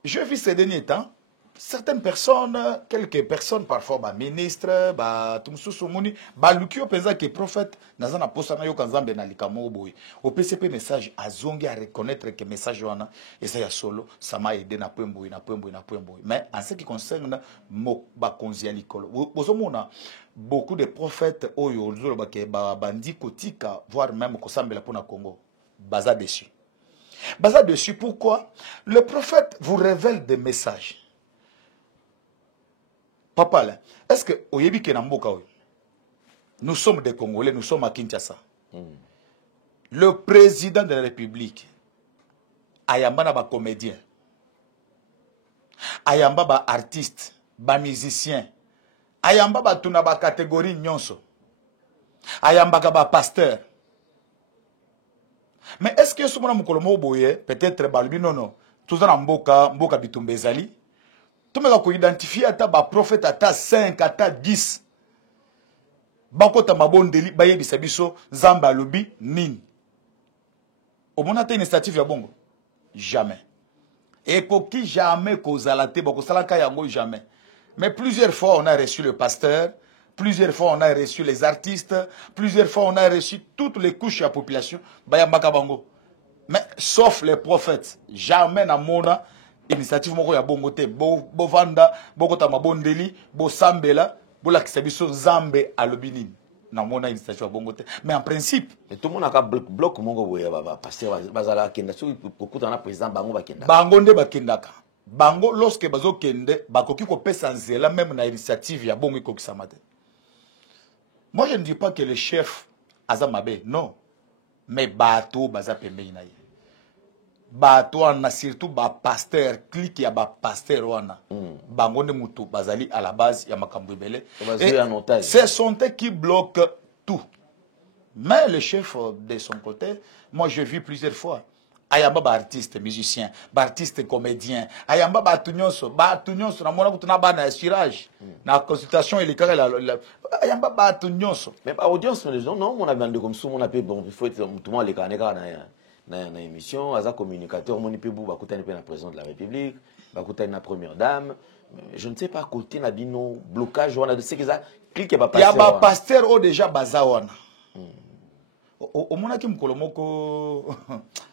je vis ces derniers temps certaines personnes, quelques personnes, parfois, bah, ministres, bah, Tumsusumuni, bah, Lukio Peza qui est prophète, Nazana Posana Yokanzambe na Likamo Boy. Au PCP message, à Zongi à reconnaître que message wana, et ça y a solo, ça m'a aidé na Pemboy, na Pemboy, na Pemboy. Mais en ce qui concerne Mokba Konzia Likolo, vous avez beaucoup de prophètes, Oyo, Bandi Kotika, voire même Kosambela Pona Congo, baza dessus. Baza dessus, pourquoi? Le prophète vous révèle des messages. Papa, est-ce que Oyebi Kenamboka, nous sommes des Congolais, nous sommes à Kinshasa. Le président de la République, Ayamba na ba comédien, Ayamba ba artiste, ba musicien, Ayamba ba tuna ba catégorie nyonso, Ayamba ba pasteur. Mais est-ce que ce moment peut-être balubi non, tout ça mboka bitumbezali, tout le monde identifier ata ba prophète ata 5 ata 10. Bakota mabondeli baye bisabiso zamba lobi nini. Au moment une initiative ya bongo jamais. Et koki jamais kozalate boko salaka yango jamais. Mais plusieurs fois on a reçu le pasteur, plusieurs fois on a reçu les artistes, plusieurs fois on a reçu toutes les couches de la population bayambaka bango. Mais sauf les prophètes, jamais na mona initiative moko ya bongo te bo vanda bokota mabondeli bo sambela bo la kisabiso zambe alobini na mona initiative ya bongo te. Mais en principe et tout le monde a bloc mongo boya pasteur bazala kenda so kokuta na président bango bakenda bango nde bakendaka bango lorsque bazo kende bakoki ko pesa nzela même na initiative ya bongo ikokisama te. Moi je ne dis pas que le chef azamabe non, mais bato baza pembeni na ye bato wana surtout ba pasteur clique ya ba pasteur wana bango nde mutu bazali à la base ya makambo ebele. Ce sont eux qui bloquent tout. Mais le chef de son côté, moi je vis plusieurs fois ayamba ba artiste musicien, ba artiste comédien, ayamba ba tunyonso na mona kutuna ba na assurage na consultation électorale la ayamba ba tunyonso. Mais ba audience les gens non, on a demandé comme ça on a bon il faut être tout le monde les caneka na émission aza communicateur moni pe bu ba kutana pe na président de la République, ba kutana na première dame. Je ne sais pas côté na bino blocage on a de ce que ça clique ba pasteur. Ya ba pasteur o déjà baza wana. Au monaki mkolomoko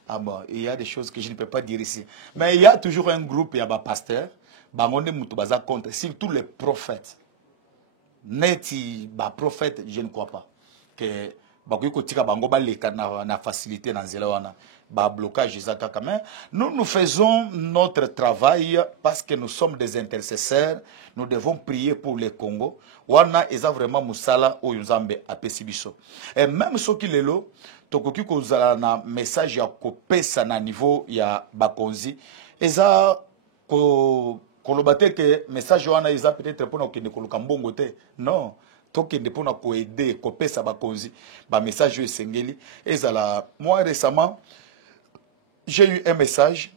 ah bon, il y a des choses que je ne peux pas dire ici. Mais il y a toujours un groupe, il y a des pasteurs, bangonde mutu baza contre, surtout les prophètes. Neti ba prophète, je ne crois pas que bakoki kotika bango ba leka na facilité na nzela wana ba blocage ezaka. Mais nous faisons notre travail parce que nous sommes des intercesseurs, nous devons prier pour le Congo. Wana eza vraiment musala oyo Nzambe apesi biso. Et même soki lelo tokoki kozala na message ya kopesa na niveau ya bakonzi eza ko kolobate que message wana eza peut-être pona okende koluka mbongo te. Non. Tokende pona ko aider kopesa bakonzi ba message esengeli ezala. Moi récemment j'ai eu un message,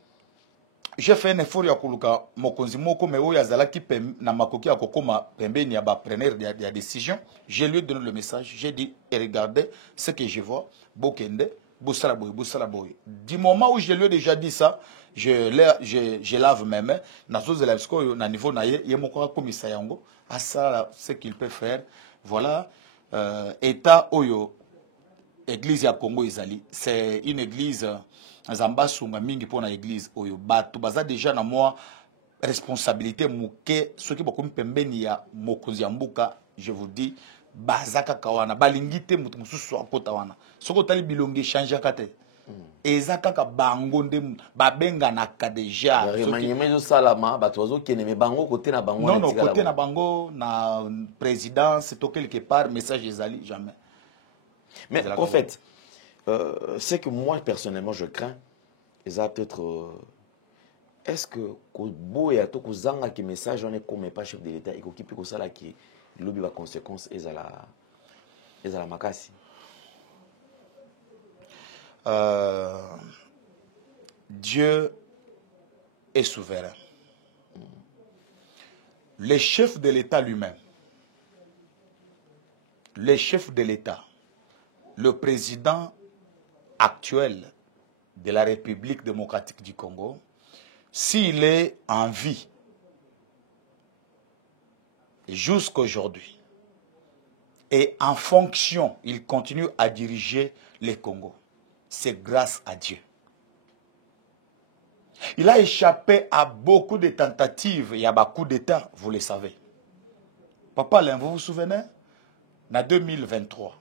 j'ai fait un effort ya koluka mokonzi moko me oyo azalaki na makoki ya kokoma pembeni ya ba preneur de décision. Je lui ai donné le message, j'ai dit et regardez ce que je vois, bokende bosala boy. Du moment où je lui ai déjà dit ça, je lave mes mains na chose de la sco na niveau na ye moko komisa yango asa ce qu'il peut faire. Voilà état oyo église ya Congo ezali, c'est une église nzamba sunga mingi pona église oyo bato baza déjà na moi responsabilité muke soki bokomi pembeni ya mokonzi ya mbuka. Je vous dis bazaka kawana balingite mutu mususu akota wana soko tali bilongi changer kate ezaka bango nde babenga na ka déjà remaniement salama bato bazo keneme bango côté na bango non côté na bango na présidence to quelque part message ezali jamais. Mais en fait c'est que moi personnellement je crains ça peut-être est-ce que boya to kozanga ki message on est comme pas chef de l'état et qui peut ko sala ki lobi ba conséquence ezala makasi. Dieu est souverain. Le chef de l'État lui-même, le chef de l'État, le président actuel de la République démocratique du Congo, s'il est en vie, jusqu'aujourd'hui. Et en fonction, il continue à diriger le Congo. C'est grâce à Dieu. Il a échappé à beaucoup de tentatives et à beaucoup d'États, vous le savez. Papa Alain, vous vous souvenez? En 2023,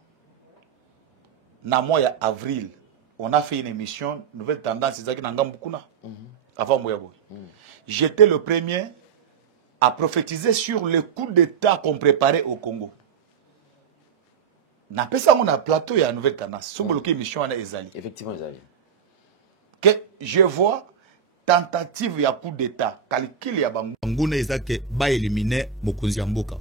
dans le mois d'avril, on a fait une émission, Nouvelle Tendance, avant Mouyabo. J'étais le premier à prophétiser sur le coup d'État qu'on préparait au Congo. On a fait ça on a plateau et à Nouvelle Tendance. Sur le émission, on a Ezali. Effectivement, Ezali. Que je vois tentative ya coup d'État, calcul ya Bangouna Ezake, ba éliminer Mokonzi Mboka.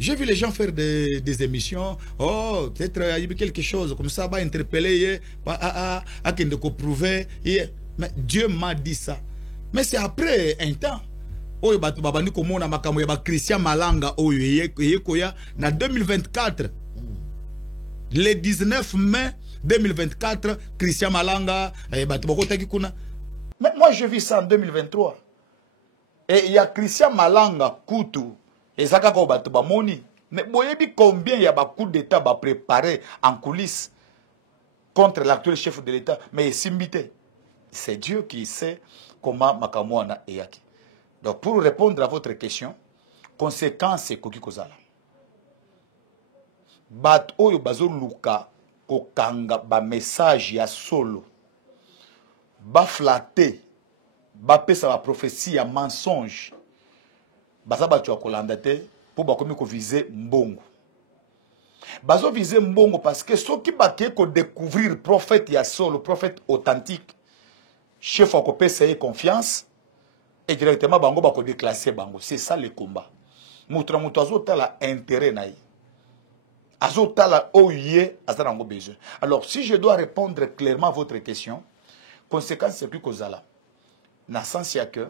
J'ai vu les gens faire des émissions. Oh, peut-être il y a eu quelque chose comme ça, va interpeller, à prouver. Mais Dieu m'a dit ça. Mais c'est après un temps. Oh, babani komona makambo ya Christian Malanga oh yekoya na 2024. Le 19 mai 2024, Christian Malanga mais moi je vis ça en 2023. Et il y a Christian Malanga Koutou et Zaka Kobato Bamoni. Mais boyebi combien il y a un coup d'État préparé en coulisses contre l'actuel chef de l'État. Mais Simbité, c'est Dieu qui sait comment Makamouana et Yaki. Donc pour répondre à votre question, conséquence c'est Koki Kozala. Bat oyo bazo luka kokanga ba message ya solo. Ba flatter, ba pesa ba prophétie ya mensonge. Baza batu akolandate pour ba komi ko viser mbongo. Bazo viser mbongo parce que ceux qui baké ko découvrir prophète ya solo, prophète authentique, chef ko pesa confiance et directement bango ba ko déclasser bango. C'est ça le combat. Mutra mutazo tala intérêt naï. Alors, si je dois répondre clairement à votre question, conséquence c'est plus qu'Ozala. Dans le sens que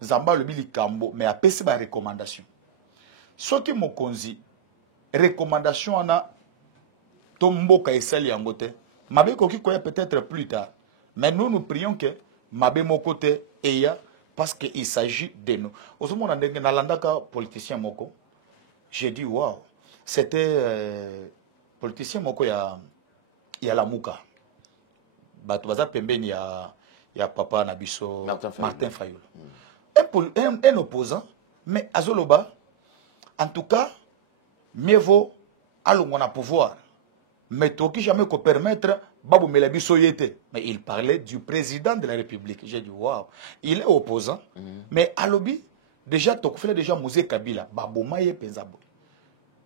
Zamba le Bili Kambo, mais après c'est ma recommandation. Ce qui m'a conduit, recommandation on a Tombo Kaisali Yangote, Mabe Koki Koya peut-être plus tard. Mais nous prions que Mabe Mokote Eya, parce qu'il s'agit de nous. Au moment où on a un politicien Moko, j'ai dit waouh. C'était politicien moko ya la Mouka. Batouaza pembeni ya papa Nabiso Martin Fayoul. Un opposant, mais Azoloba, en tout cas, mieux vaut allons à pouvoir. Mais toki jamais qu'on permettre Babou Melabiso yete. Mais il parlait du président de la République. J'ai dit waouh, il est opposant, mais à l'obi déjà tokufela déjà Mouzé Kabila, Babou Maye Penzabo.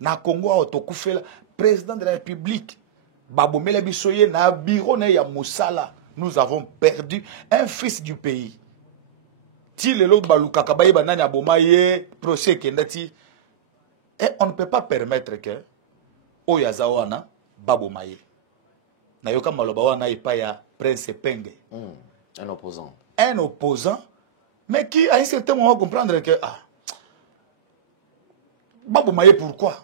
Na Congo autokoufela président de la République Babomele Bisoye na bureau na ya Moussala. Nous avons perdu un fils du pays. Ti lelo baluka kabaye banani abomaye procès kendati. Et on ne peut pas permettre que Oyazawana Babomaye. Na yoka maloba wana ipa ya Prince Penge. Un opposant. Un opposant mais qui à un certain moment comprendre que Babomaye pourquoi?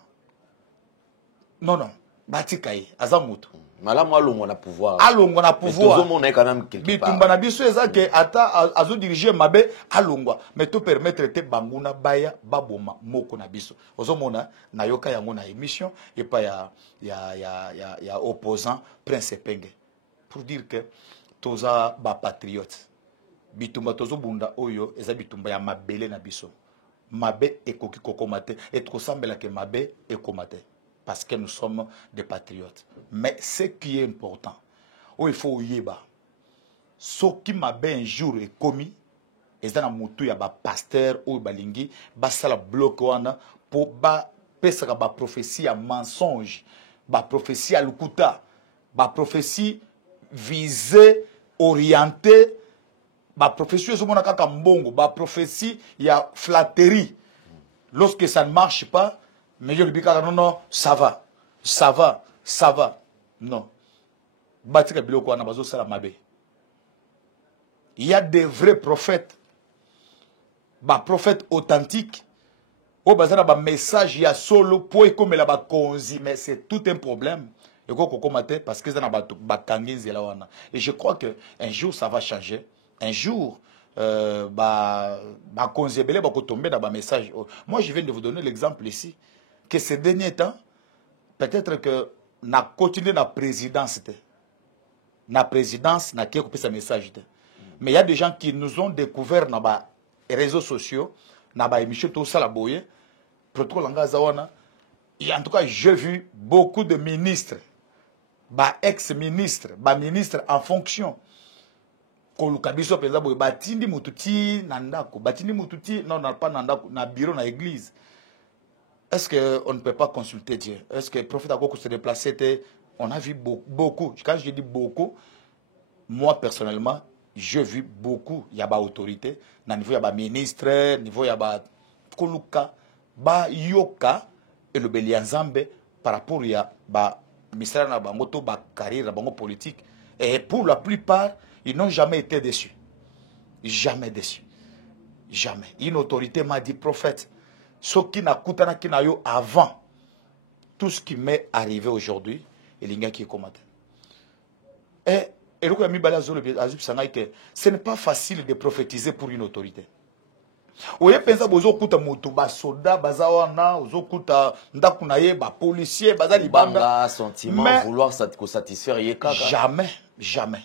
Non. Batikaye, Azamuto. Madame Alongo na pouvoir. Alongo na pouvoir. Mais tout le quand même quelque part. Bitumba na biso ezake ata azo diriger mabe alongwa. Mais to permettre te banguna baya baboma moko na biso. Ozomona na yoka yango na émission et pas ya opposant Prince Penge. Pour dire que toza ba patriote. Bitumba tozo bunda oyo eza bitumba ya mabele na biso. Mabe ekoki kokomate et trop sembla que mabe ekomate. Parce que nous sommes des patriotes. Mais ce qui est important, il faut yeba. Ce qui m'a bien un jour est commis, et ça na mutu ya ba pasteur ou balingi, ba sala bloc wana pour ba pesa ba prophétie à mensonge, ba prophétie à lukuta, ba prophétie visée, orientée, ba prophétie ezomona kaka mbongo, ba prophétie ya flatterie. Lorsque ça ne marche pas, mais je lui dis non, ça va. Non. Il y a des vrais prophètes. Prophètes authentiques. Au bazar ba message ya solo pour comme la ba konzi mais c'est tout un problème. Et je crois que un jour ça va changer. Un jour konzebele ba tomber dans ba message. Moi je viens de vous donner l'exemple ici que ces derniers temps peut-être que na continuer la présidence na présidence na qui couper sa message mais il y a des gens qui nous ont découvert dans les réseaux sociaux na ba émission tout ça la boye protocole langaza wana. Et en tout cas j'ai vu beaucoup de ministres ex-ministres ministres en fonction koluka biso penza boye batindi mututi na ndako batindi mututi non pas na ndako na bureau na église. Est-ce qu'on ne peut pas consulter Dieu? Est-ce que le prophète a beaucoup se déplacé? On a vu beaucoup. Quand je dis beaucoup, moi personnellement, j'ai vu beaucoup. Il y a des autorités, au niveau il y a des ministres, au niveau il y a des koluka, ba yoka et le belianzambe par rapport il y a des ministères na bango ba carrière na bango politique. Et pour la plupart, ils n'ont jamais été déçus. Jamais déçus. Jamais. Une autorité m'a dit prophète. Ce qui n'a coûté avant tout ce qui m'est arrivé aujourd'hui, et les gars qui commentent. Et ce n'est pas facile de prophétiser pour une autorité. Vous voyez, pensa bozo kuta mutu ba soda bazawana, ozo kuta ndakunaye ba policier baza libanga sentiment vouloir satisfaire yeka. Jamais, jamais.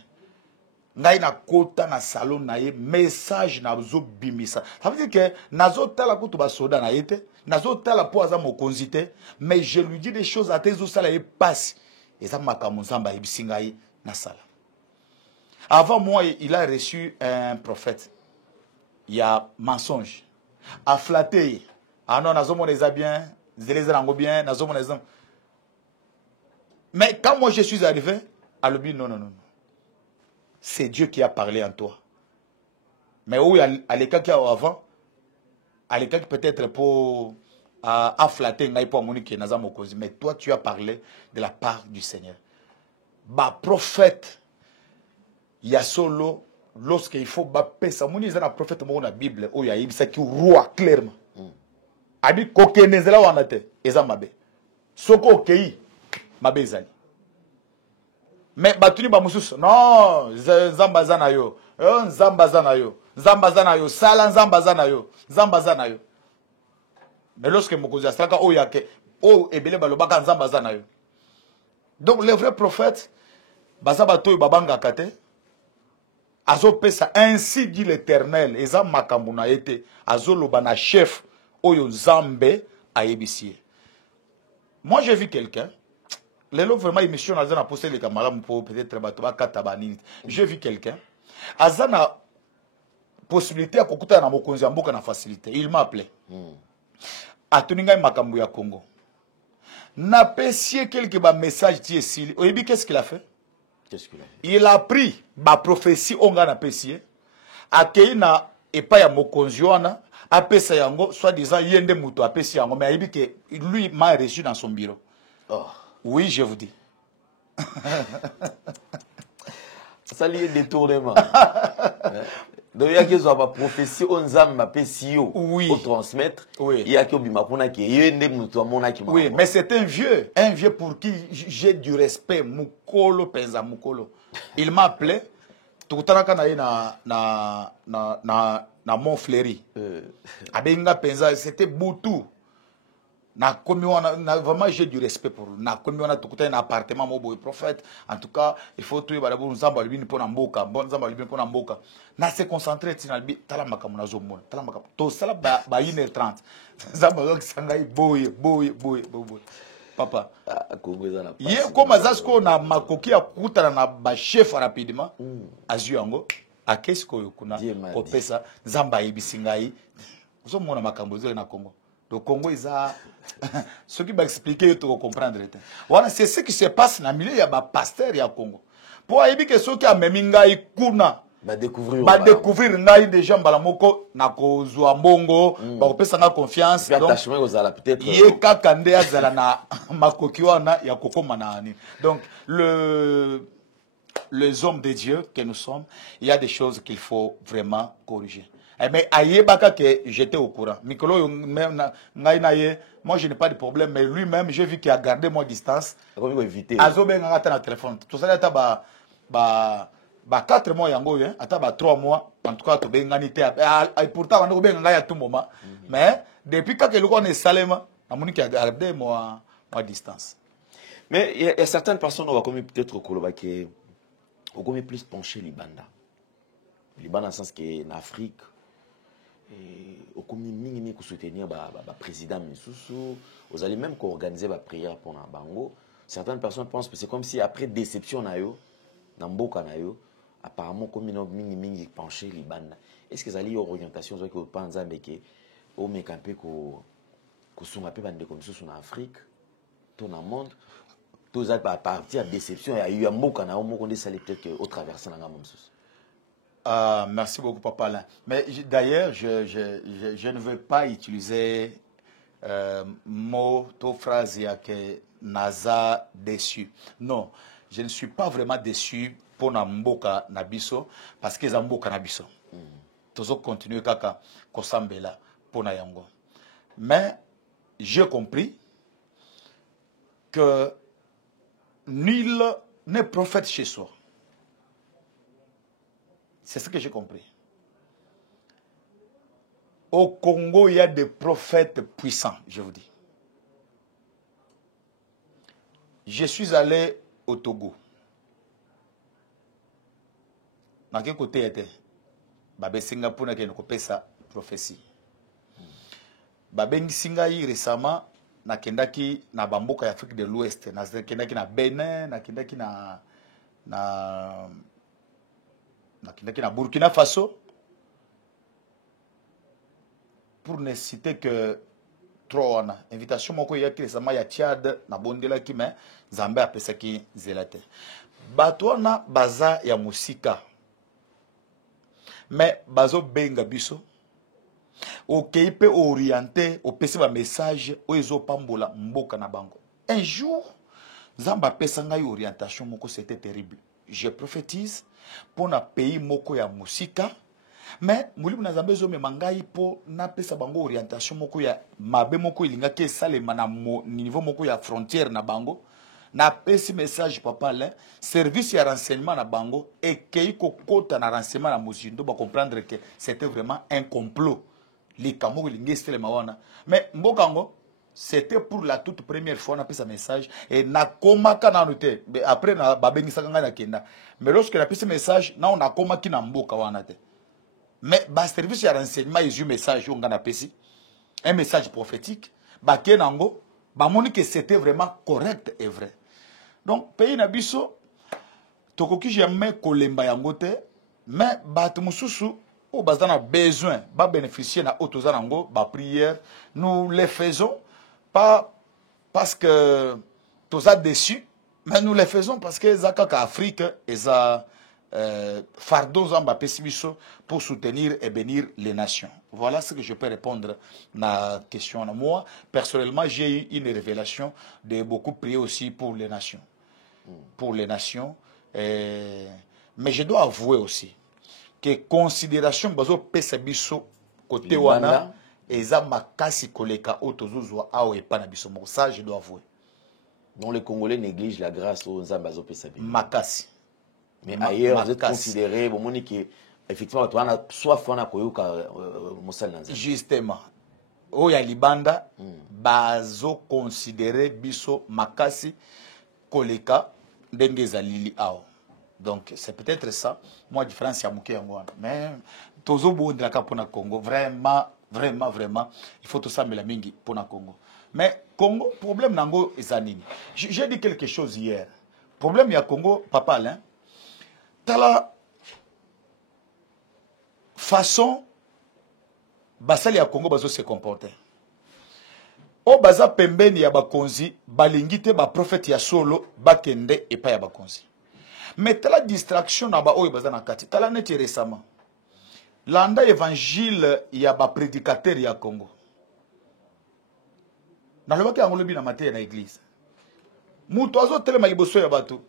Ngai na kota na salon na ye message na zo bimisa. Ça veut dire que nazo tala kutu ba soda na yete, nazo tala po aza mokonzi te, mais je lui dis des choses à tes sala ye passe. Et ça makamunzamba ibisingai na sala. Avant moi, il a reçu un prophète. Il y a mensonge. A flatter. Ah non, nazo mon les a bien, les rango bien, nazo mon les. Mais quand moi je suis arrivé, à l'objet non. C'est Dieu qui a parlé en toi. Mais oui, à l'écart qu'il y a avant, à l'écart peut-être pour flatter, mais toi tu as parlé de la part du Seigneur. Bah prophète, il y a solo, lorsqu'il faut bapper, ça il y a un prophète dans la Bible, où il y a ça qui roi clairement. Abi kokenezela wanate, ezamabe. Soko okei, mabe zali. Mais batuni ba mususu non zambazana yo zambazana yo sala zambazana yo mais lorsque mokozi asaka o yake o ebele balobaka zambazana yo. Donc les vrais prophètes bazabato babanga kate azo pesa ainsi dit l'Éternel eza makambo na ete azo lobana chef oyo zambe ayebisie. Moi j'ai vu quelqu'un. Les lots vraiment émission a posé les camarades pour peut-être j'ai vu quelqu'un azana possibilité à kokuta na mokonzi mboka na facilité. Il m'a appelé. Atuninga makambo ya Congo. Na pesier quelques messages tiesili. Oyebi qu'est-ce qu'il a fait? Qu'est-ce qu'il a fait? Il a pris ba prophétie onga na pesier. Akei na epa ya mokonzi wana apesa yango soit disant yende muto apesi yango mais ayebi que lui m'a reçu dans son bureau. Oh. Oui, je vous dis. Ça lié détournement. Donc il y a que ça va prophétie on zam ma pesio au transmettre. Oui. Il y a que bima pona ki yende muto mona ki. Oui, mais c'est un vieux pour qui j'ai du respect, mukolo penza mukolo. Il m'a appelé tout à l'heure na Montfleury. Abenga penza c'était Boutou. Vraiment j'ai du respect pour lui. Na komi wana tukuta un appartement mobo prophète. En tout cas, il faut tout balabu nzamba libini pona mboka, bon nzamba libini pona mboka. Na se concentrer tinalbi tala makamu na zomona, tala makamu. To sala ba 1h30. Nzamba zo kisangai boye. Papa. Congo za na. Ye koma zasko na makoki ya kutana na ba chef rapidement. Azu yango akesko yokuna kopesa nzamba yibisingai. Zo mona makambo zo na Congo. Le Congo, ils ont... Ce qui va expliquer, tu vas comprendre. Voilà, c'est ce qui se passe dans le milieu, il y a des pasteurs au Congo. Pour dire que ceux qui ont même kuna va découvrir des gens balamoko na kozwa mbongo ba kopesa nga confiance donc attachement aux ala peut-être ye kakande azala na makoki wana ya kokoma na ani. Donc les hommes de Dieu que nous sommes, il y a des choses qu'il faut vraiment corriger. Mais ayebaka que j'étais au courant. Mikolo même moi je n'ai pas de problème, mais lui-même j'ai vu qu'il a gardé mon distance. Comment éviter? Azobe ngata na téléphone. Tout ça ba ba 4 mois yango hein ata ba 3 mois en tout cas to bengani te pourtant on benga ya tout moment mais depuis quand le on est salema amoni ki a 2 mois à distance. Mais il y a certaines personnes on va comme peut-être au Koloba qui au comme plus pencher Libanda. Libanda dans le sens que en Afrique au comme mingi ko soutenir ba président Misusu, vous allez même organiser ba prière pour na bango. Certaines personnes pensent que c'est comme si après déception na yo na mboka na yo apparemment comme mingi pencher Libanda. Est-ce que ça li orientation que penza mbeke au mekampe ko sunga pe bande comme ça en Afrique tout dans le monde tous à partir de déception il y a eu un mboka na moko de saler peut-être au traverser na ngam msusu. Merci beaucoup Papa Alain. Mais d'ailleurs je ne veux pas utiliser mot ou phrase que naza déçu. Non, je ne suis pas vraiment déçu pour na mboka na biso parce que za mboka na biso. Tozo continuer kaka kosambela pour na yango. Mais j'ai compris que nul n'est prophète chez soi. C'est ce que j'ai compris. Au Congo, il y a des prophètes puissants, je vous dis. Je suis allé au Togo. Dans quel côté était? Babé Singapour n'a qu'une sa prophétie. Babé Singaï récemment na kendaki na bamboka ya Afrique de l'Ouest, na kendaki na Bénin, na kendaki na Burkina Faso, pour ne citer que 3 ans. Invitation moko ya ki récemment ya Tchad na bondela ki mais Zambie apesa ki zelate. Batwana baza ya musika. Mais bazo benga biso. Ok, peut orienter au PC ba message au ezo pambola mboka na bango. Un jour, Zamba pesanga y orientation moko c'était terrible. Je prophétise pour na pays moko ya musika, mais mulibu na Zamba zo me mangai po na pesa bango orientation moko ya mabe moko ilinga ke salema na niveau moko ya frontière na bango. Na pesi message papa là service ya renseignement na bango et keiko kota na renseignement na musindo ba comprendre que c'était vraiment un complot. Les Cameroun, les Mawana. Mais Mbokango, c'était pour la toute première fois, on a fait ce message. Et na koma kana noté. Après, na babengi sakanga na kenda. Mais lorsque on a fait ce message, na on a koma ki na mboka wana te. Mais ba service ya renseignement, ils ont un message, on a pesi. Un message prophétique. Ba kenango, ba moni que c'était vraiment correct et vrai. Donc, pays na biso, tokoki jamais kolemba yango te. Mais ba tumususu, oh, on a besoin de bénéficier de la prière. Nous les faisons pas parce que nous sommes déçus, mais nous les faisons parce que l'Afrique est un fardeau pour soutenir et bénir les nations. Voilà ce que je peux répondre à la question. Moi, personnellement, j'ai eu une révélation de beaucoup prier aussi pour les nations. Pour les nations. Mais je dois avouer aussi que considération bazo pesa biso côté wana eza makasi koleka otozuzwa awo epana biso mo ça je dois avouer. Donc les Congolais négligent la grâce aux Zambazo pesa biso. Makasi. Mais ailleurs vous êtes considéré bon moni que effectivement tu as soit fona koyoka mosal nanza. Justement. Oya libanda bazo considérer biso makasi koleka ndenge zalili awo. Donc, c'est peut-être ça. Moi, différence, il y a beaucoup de mais tozo bon de la pour le Congo. Vraiment, il faut tout ça, mais la mingi pour le Congo. Mais Congo, problème nango ezanini. J'ai dit quelque chose hier. Problème il y a Congo, papa Alain. T'as la façon basali ya Congo bazo se comporter. O baza pembeni ya bakonzi, balingite ba prophète ya solo, bakende et pas ya bakonzi. Mais t'as la distraction na-ba oyo baza na kati. T'as la neti récemment. Landa évangile ya ba prédicateur ya Congo. Na loba ki angolobi na maté na église. Muto azo telema liboso ya bato.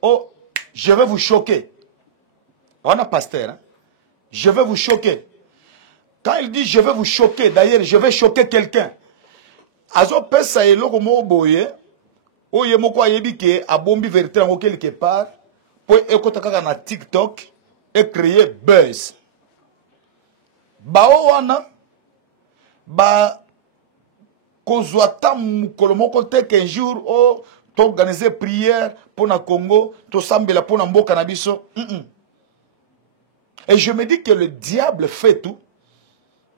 Oh, je vais vous choquer. On a pasteur, hein? Je vais vous choquer. Quand il dit je vais vous choquer, d'ailleurs, je vais choquer quelqu'un. Azo pesa eloko mo boye. Oye moko ayebi ke abombi vérité en quelque part. pour écouter na TikTok et créer buzz. Bao wana ba kozwa tam kolomoko te qu'un jour oh t'organiser prière pour na Congo, to sambela pour na mboka na biso. Et je me dis que le diable fait tout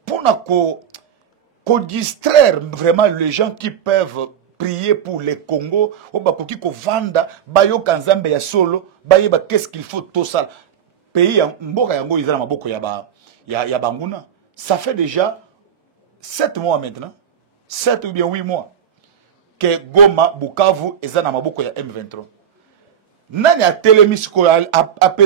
pour na ko distraire vraiment les gens qui peuvent prier pour les Congo, ou bakoki ko vanda bayo kanzambe ya solo, baye ba qu'est-ce qu'il faut tout ça. Pays mboka yango izana maboko ya banguna. Ça fait déjà 7 mois maintenant, 7 ou bien 8 mois que Goma Bukavu izana maboko ya M23. Nani a télémisiko a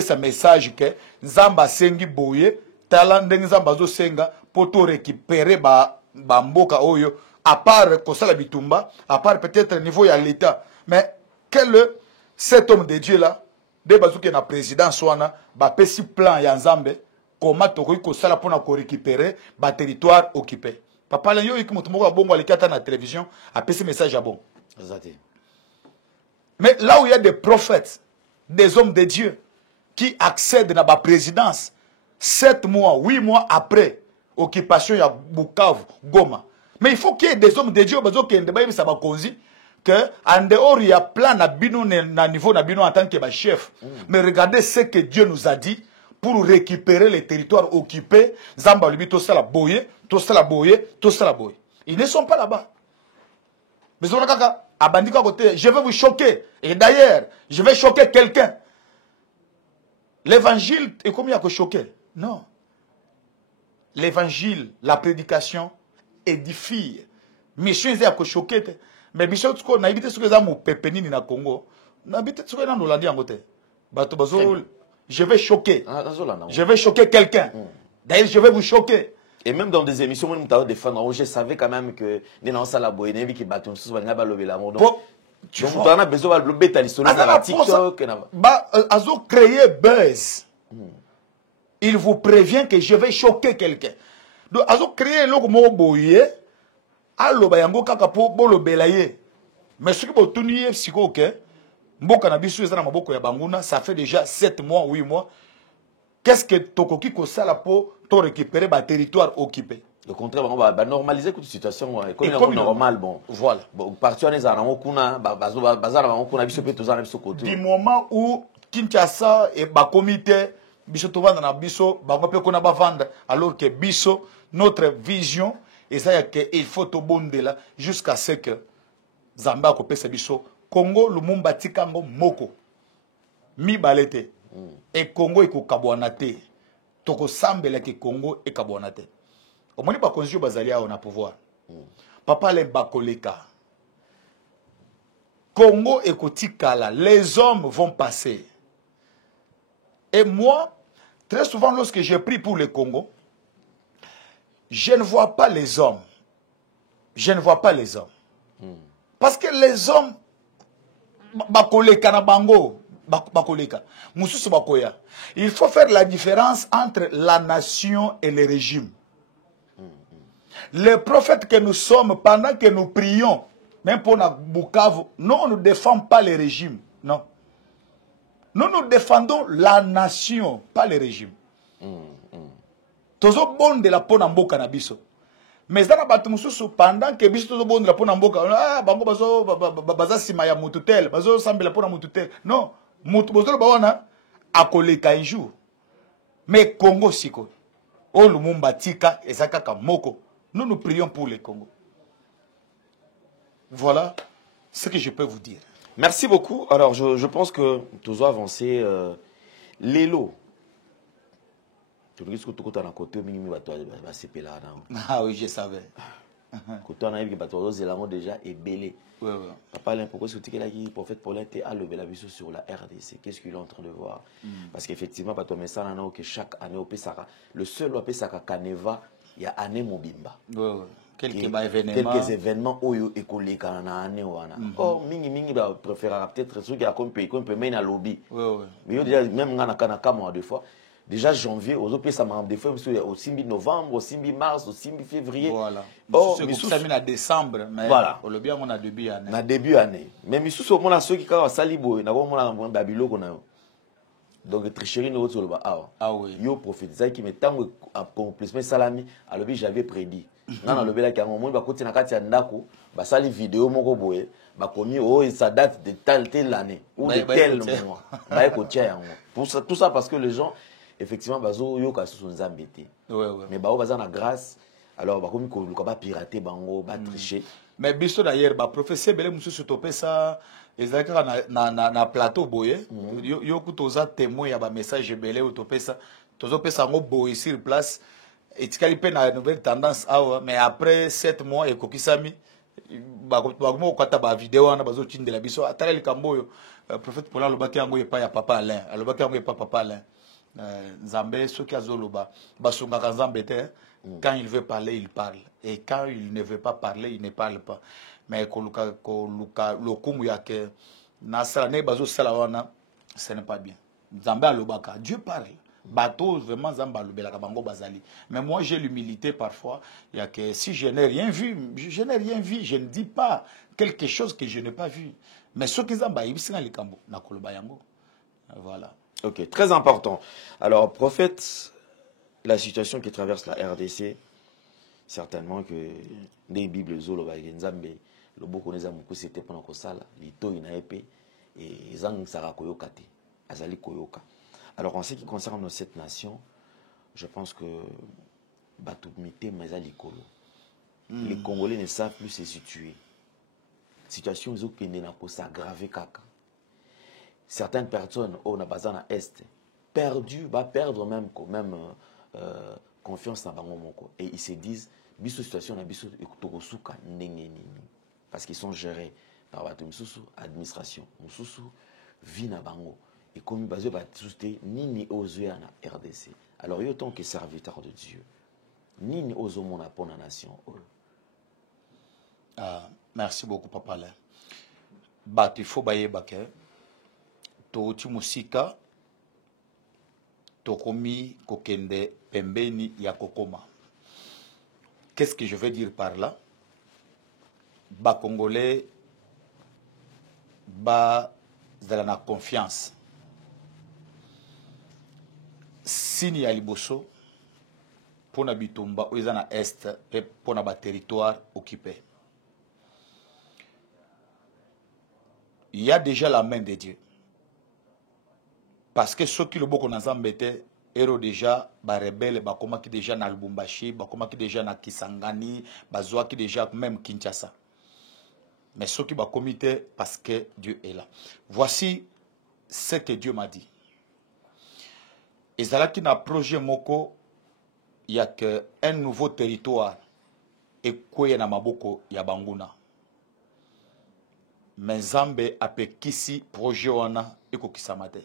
sa message que Nzamba sengi boye talande Nzamba zo senga pour tout récupérer ba mboka oyo. À part Kosala Bitumba, à part peut-être au niveau de l'État. Mais cet homme de Dieu là, dès que la présidence soit si plan Yanzambe, comment tu Kosala pour récupérer le territoire occupé. Papa, il y a la télévision, a ce message à bon. Mais là où il y a des prophètes, des hommes de Dieu, qui accèdent à la présidence, 7 mois, 8 mois après occupation de Bukavu, Goma. Mais il faut qu'il y ait des hommes de Dieu que en dehors il y a plein de niveau en tant que chef. Mais regardez ce que Dieu nous a dit pour récupérer les territoires occupés. Zamba lui tout ça la boye, tout ça la boye, tout ça la boye. Ils ne sont pas là-bas. Mais je vais vous choquer. Et d'ailleurs, je vais choquer quelqu'un. L'évangile est comme il y a que choquer. Non. L'évangile, la prédication édifie. Mission est à choquer. Mais mission tu connais habité ce que ça mon pépénini na Congo. N'habite ce que dans l'Hollande en côté. Bato bazo je vais choquer. Je vais choquer quelqu'un. D'ailleurs je vais vous choquer. Et même dans des émissions moi m'tao défendre, je savais quand même que dans ça la boyne qui battu sous banga ba lobela mo. Donc tu vois on a besoin de beta l'histoire na TikTok na ba azo créer buzz. Il vous prévient que je vais choquer quelqu'un. Donc, azo créé loko mo boye, alo ba yango kaka po bolo belaye. Mais ce qui bo tuniye siko ke, mboka na biso ezana maboko ya banguna, ça fait déjà 7 mois, 8 mois. Qu'est-ce que tokoki ko sala po to récupérer ba territoire occupé? Le contraire, on va normaliser toute situation comme normal bon. Voilà. Bon, parti on est à kuna bazar on kuna biso pe tozana biso côté. Du moment où Kinshasa et ba comité biso tovanda na biso bango pe kona ba vendre alors que biso notre vision et ça que il faut to bondela jusqu'à ce que Zamba ko pesa biso Congo Lumumba tikango moko mi balete et Congo iko kabwana te toko sambela ke Congo e kabwana te omoni ba konjo bazali a na pouvoir papa le bakoleka Congo ekotikala les hommes vont passer. Et moi, très souvent, lorsque je prie pour le Congo, je ne vois pas les hommes. Je ne vois pas les hommes. Parce que les hommes, il faut faire la différence entre la nation et le régime. Les prophètes que nous sommes, pendant que nous prions, même pour Bukavu, nous ne défendons pas le régime. Non. Nous nous défendons la nation, pas le régime. Tozo bon de la pona mboka na biso. Mais dans la batumususu pendant que biso tozo bon de la pona mboka, ah bango bazo baza sima ya mututel, bazo sambela pona mututel. Non, mutu bozo ba wana akoleka un jour. Mais Congo siko. O Lumumba tika ezaka moko. Nous nous prions pour le Congo. Voilà ce que je peux vous dire. Merci beaucoup. Alors, je pense que tu dois avancer. Lélo. Tu risques que tu as un côté, ah oui, je savais. Quand on a vu que tu as déjà ébélé. Papa, pourquoi est-ce que tu as dit prophète Paulin était à lever la vision sur la RDC? Qu'est-ce qu'il est en train de voir? Parce qu'effectivement, tu as mis ça que chaque année, le seul au Pesaka Kaneva, il y a année Mobimba. Quelques événements oyo écolés kana année wana. Oh mingi ba préférera peut-être ceux qui a comme pays comme peut mener à lobby. Mais yo déjà même ngana kana kama deux fois. Déjà janvier aux autres ça m'a des fois au 6 novembre, au 6 mars, au 6 février. Voilà. Oh mais ça mis en décembre mais voilà. Au lobby on a début année. Na début année. Mais sous au mona ceux qui ka salibo na ko mona babilo kona. Donc tricherie nous sur le bas. Ah oui. Yo prophétisé qui me tango accomplissement salami alors j'avais prédit. Non le bela qui a moment ba koti na kati ya ndako ba sali vidéo moko boye ba komi oh ça date de telle année ou de tel mois. Ba ko tia yango. Pour ça tout ça parce que les gens effectivement bazo yo ka sous nzambete. Ouais ouais. Mais ba o baza na grâce alors ba komi ko ba pirater bango ba tricher. Mais biso d'ailleurs ba professeur belé musu topé ça ezalaka na plateau boye yo kutoza témoin ya ba message belé topé ça tozo pesa ngo boye sur place etikali pe na nouvelle tendance awa mais après 7 mois et kokisami ba ko kata ba vidéo na bazo tindela biso atala likambo yo prophète Paul alobaki yango epa ya papa Alain alobaki yango epa papa Alain Nzambe soki azoloba basungaka Nzambe te quand il veut parler il parle et quand il ne veut pas parler il ne parle pas mais koluka lokumu yake nasala ne bazo sala wana ce n'est pas bien Nzambe alobaka Dieu parle bateau vraiment Nzambe alobelaka bango bazali mais moi j'ai l'humilité parfois il y a que si je n'ai rien vu je n'ai rien vu je ne dis pas quelque chose que je n'ai pas vu mais ce qui Nzambe ibisinga likambo na koloba yango voilà. Ok, très important. Alors, prophète, la situation qui traverse la RDC, certainement que les Bibles zolo ba Nzambe le boko neza muko c'était pendant ko sala lito ina épée et zang sara koyoka te azali koyoka. Alors en ce qui concerne cette nation, je pense que batumité mazali kolo. Les Congolais ne savent plus se situer. Situation zo kende na ko s'aggraver kaka. Certaines personnes au Nabazana Est perdu va perdre même confiance dans bango moko et ils se disent biso situation na biso ekotokosuka ndenge nini parce qu'ils sont gérés par bato misusu administration misusu vie na bango et comme bazo ba tout nini ozoya na RDC alors yo tant que serviteur de Dieu nini ozomona pour la nation merci beaucoup papa là bato il faut baye baké touti musika tokomi kokende pembeni ya kokoma. Qu'est-ce que je veux dire par là? Ba Congolais ba zala na confiance. Sini ya liboso pona bitumba oza na est pe pona ba territoire occupé. Il y a déjà la main de Dieu. Parce que ceux qui le beaucoup dans Zambété, ero déjà ba rebelle ba koma ki déjà na Lubumbashi, ba koma ki déjà na Kisangani, ba zoa ki déjà même Kinshasa. Mais ceux qui ba comité parce que Dieu est là. Voici ce que Dieu m'a dit. Ezala ki na projet moko il y a que un nouveau territoire et kweye na maboko ya banguna. Mais Zambé apekisi projet wana eko kisamate.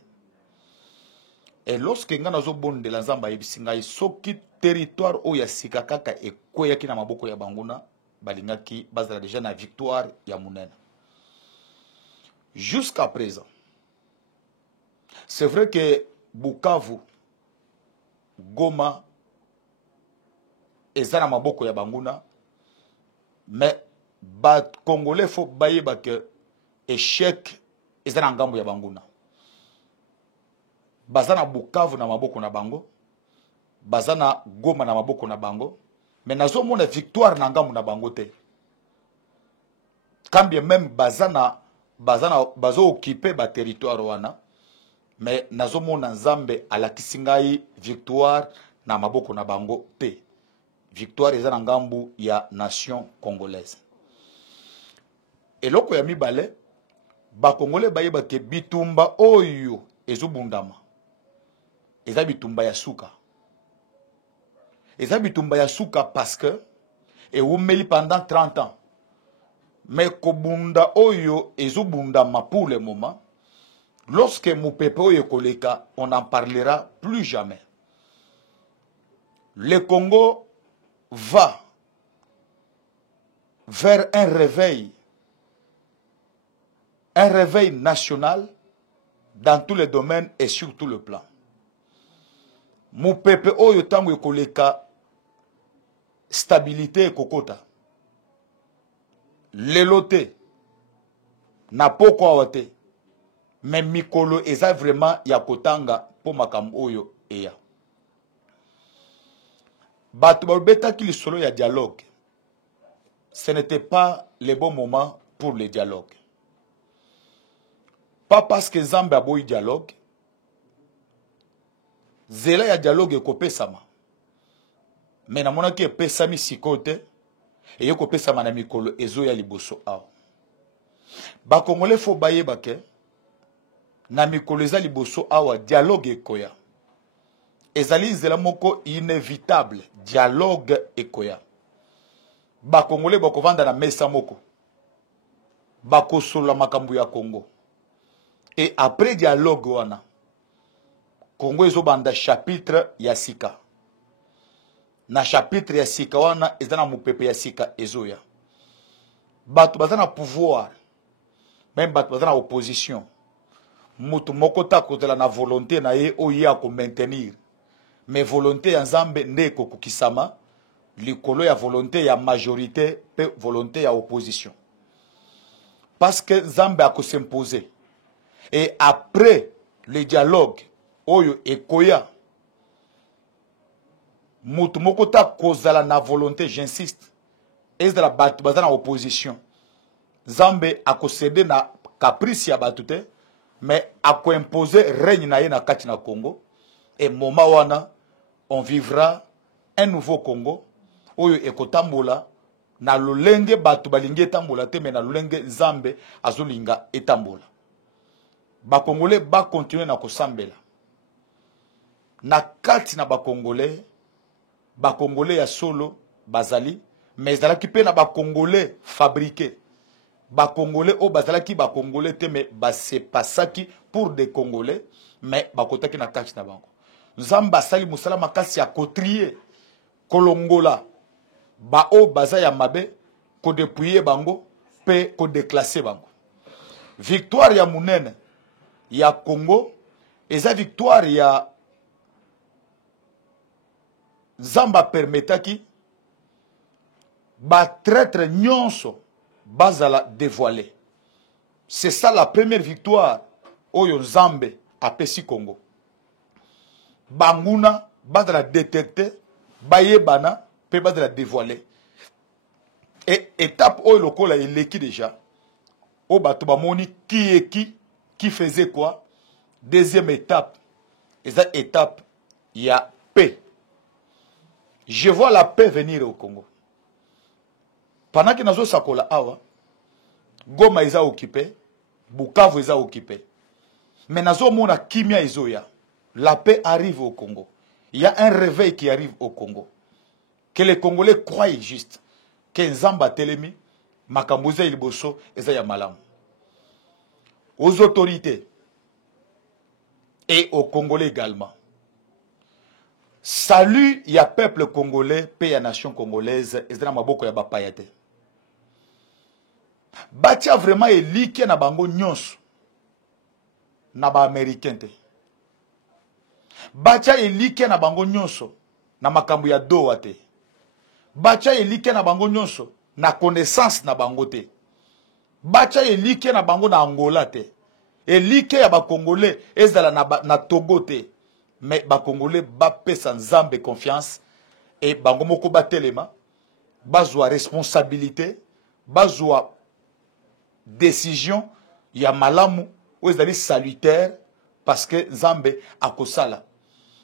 Et lorsque nga nazo bonde la Nzamba yebisinga soki territoire o ya sika kaka ekoya ki na maboko ya banguna balingaki bazala déjà na victoire ya munene. Jusqu'à présent, c'est vrai que Bukavu, Goma, eza na maboko ya banguna, mais ba Congolais faut bayeba que échec eza na ngambo ya banguna. Bazana Bukavu na maboko na bango, bazana Goma na maboko na bango, mais nazo mona victoire na ngambo na bango te. Quand bien même bazo occupé ba territoire wana, mais nazo mona Nzambe alakisi ngai victoire na maboko na bango te. Victoire eza na ngambo ya nation congolaise. Et loko ya mibale, ba Congolais bayeba ke bitumba oyo ezobundama. Eza bitumba ya suka. Eza bitumba ya suka parce que et umeli pendant 30 ans. Mais kobunda oyo ezobundama pour le moment. Lorsque mon peuple oyo koleka, on n'en parlera plus jamais. Le Congo va vers un réveil national dans tous les domaines et sur tout le plan. Mon peuple oyo tango ekoleka stabilité kokota. Lelote na poko awate. mais mikolo eza vraiment ya kotanga po makambo oyo eya. Bato balobetaki lisolo ya dialogue. Ce n'était pas le bon moment pour le dialogue. Pas parce que Nzambe a boyi dialogue. Zela ya dialogue ekopesama. Mais namonaki epesami sikote et ekopesama na mikolo ezo ya liboso awa. Ba Congolais fo bayeba ke na mikolo eza liboso awa dialogue ekoya. Ezali nzela moko inévitable dialogue ekoya. Ba Congolais bakovanda na mesa moko. Bakosolola makambo ya Congo. Et après dialogue wana Congo ezobanda chapitre ya sika. Na chapitre ya sika wana ezana mupepe ya sika ezoya. Bato bazana pouvoir. Même bato bazana opposition. Mutu moko ta kozela na volonté na ye oye a ko maintenir. Mais volonté ya Nzambe nde kokukisama likolo ya volonté ya majorité pe volonté ya opposition. Parce que Nzambe a ko s'imposer. Et après le dialogue oyo ekoya mutu moko ta kozala na volonté, j'insiste, ezala bato bazana opposition. Nzambe a ko céder na caprice ya bato te, mais a ko imposer règne na ye na kati na Congo. Et moment wana on vivra un nouveau Congo oyo ekotambola na lolenge bato balingi etambola te, mais na lolenge Nzambe azolinga etambola. Ba Congolais ba continuer na kosambela. Na kati na ba Congolais ya solo bazali, mais ezalaki pe na ba Congolais fabriqué. Ba Congolais o bazalaki ba Congolais te, mais ba se pasaki pour des Congolais, mais ba kotaki na kati na bango. Nzamba asali musala makasi ya kotrier kolongola ba o baza ya mabe ko dépouiller bango pe ko déclasser bango. Victoire ya munene ya Congo eza victoire ya Nzamba permetaki ba traître nyonso bazala dévoilé. C'est ça la première victoire oyo Nzambe apesi Congo. Banguna bazala détecté, bayebana pe bazala dévoilé. Et étape oyo lokola eleki déjà o bato bamoni qui faisait quoi. Deuxième étape, et cette étape, il y a paix. Je vois la paix venir au Congo. Pendant que nous sakola awa, Goma est occupé, Bukavu est occupé. Mais nous mona kimia izoya. La paix arrive au Congo. Il y a un réveil qui arrive au Congo. Que les Congolais croient juste que Nzamba telemi, makambuza iliboso ezaya malamu. Aux autorités et aux Congolais également. Salut, il y a peuple congolais, paix à nation congolaise, et c'est dans ma boko ya bapayate. Batia vraiment elike na bango nyonso na ba américain te. Batia elike na bango nyonso na makambo ya doa te. Batia elike na bango nyonso na connaissance na bango te. Batia elike na bango na Angola te. Elike ya ba Congolais ezala na Togo te. Mais ba Congolais ba pesa Nzambe confiance et bango moko batelema bazwa responsabilité, bazwa décision ya malamu ou ezali salutaire parce que Nzambe akosala.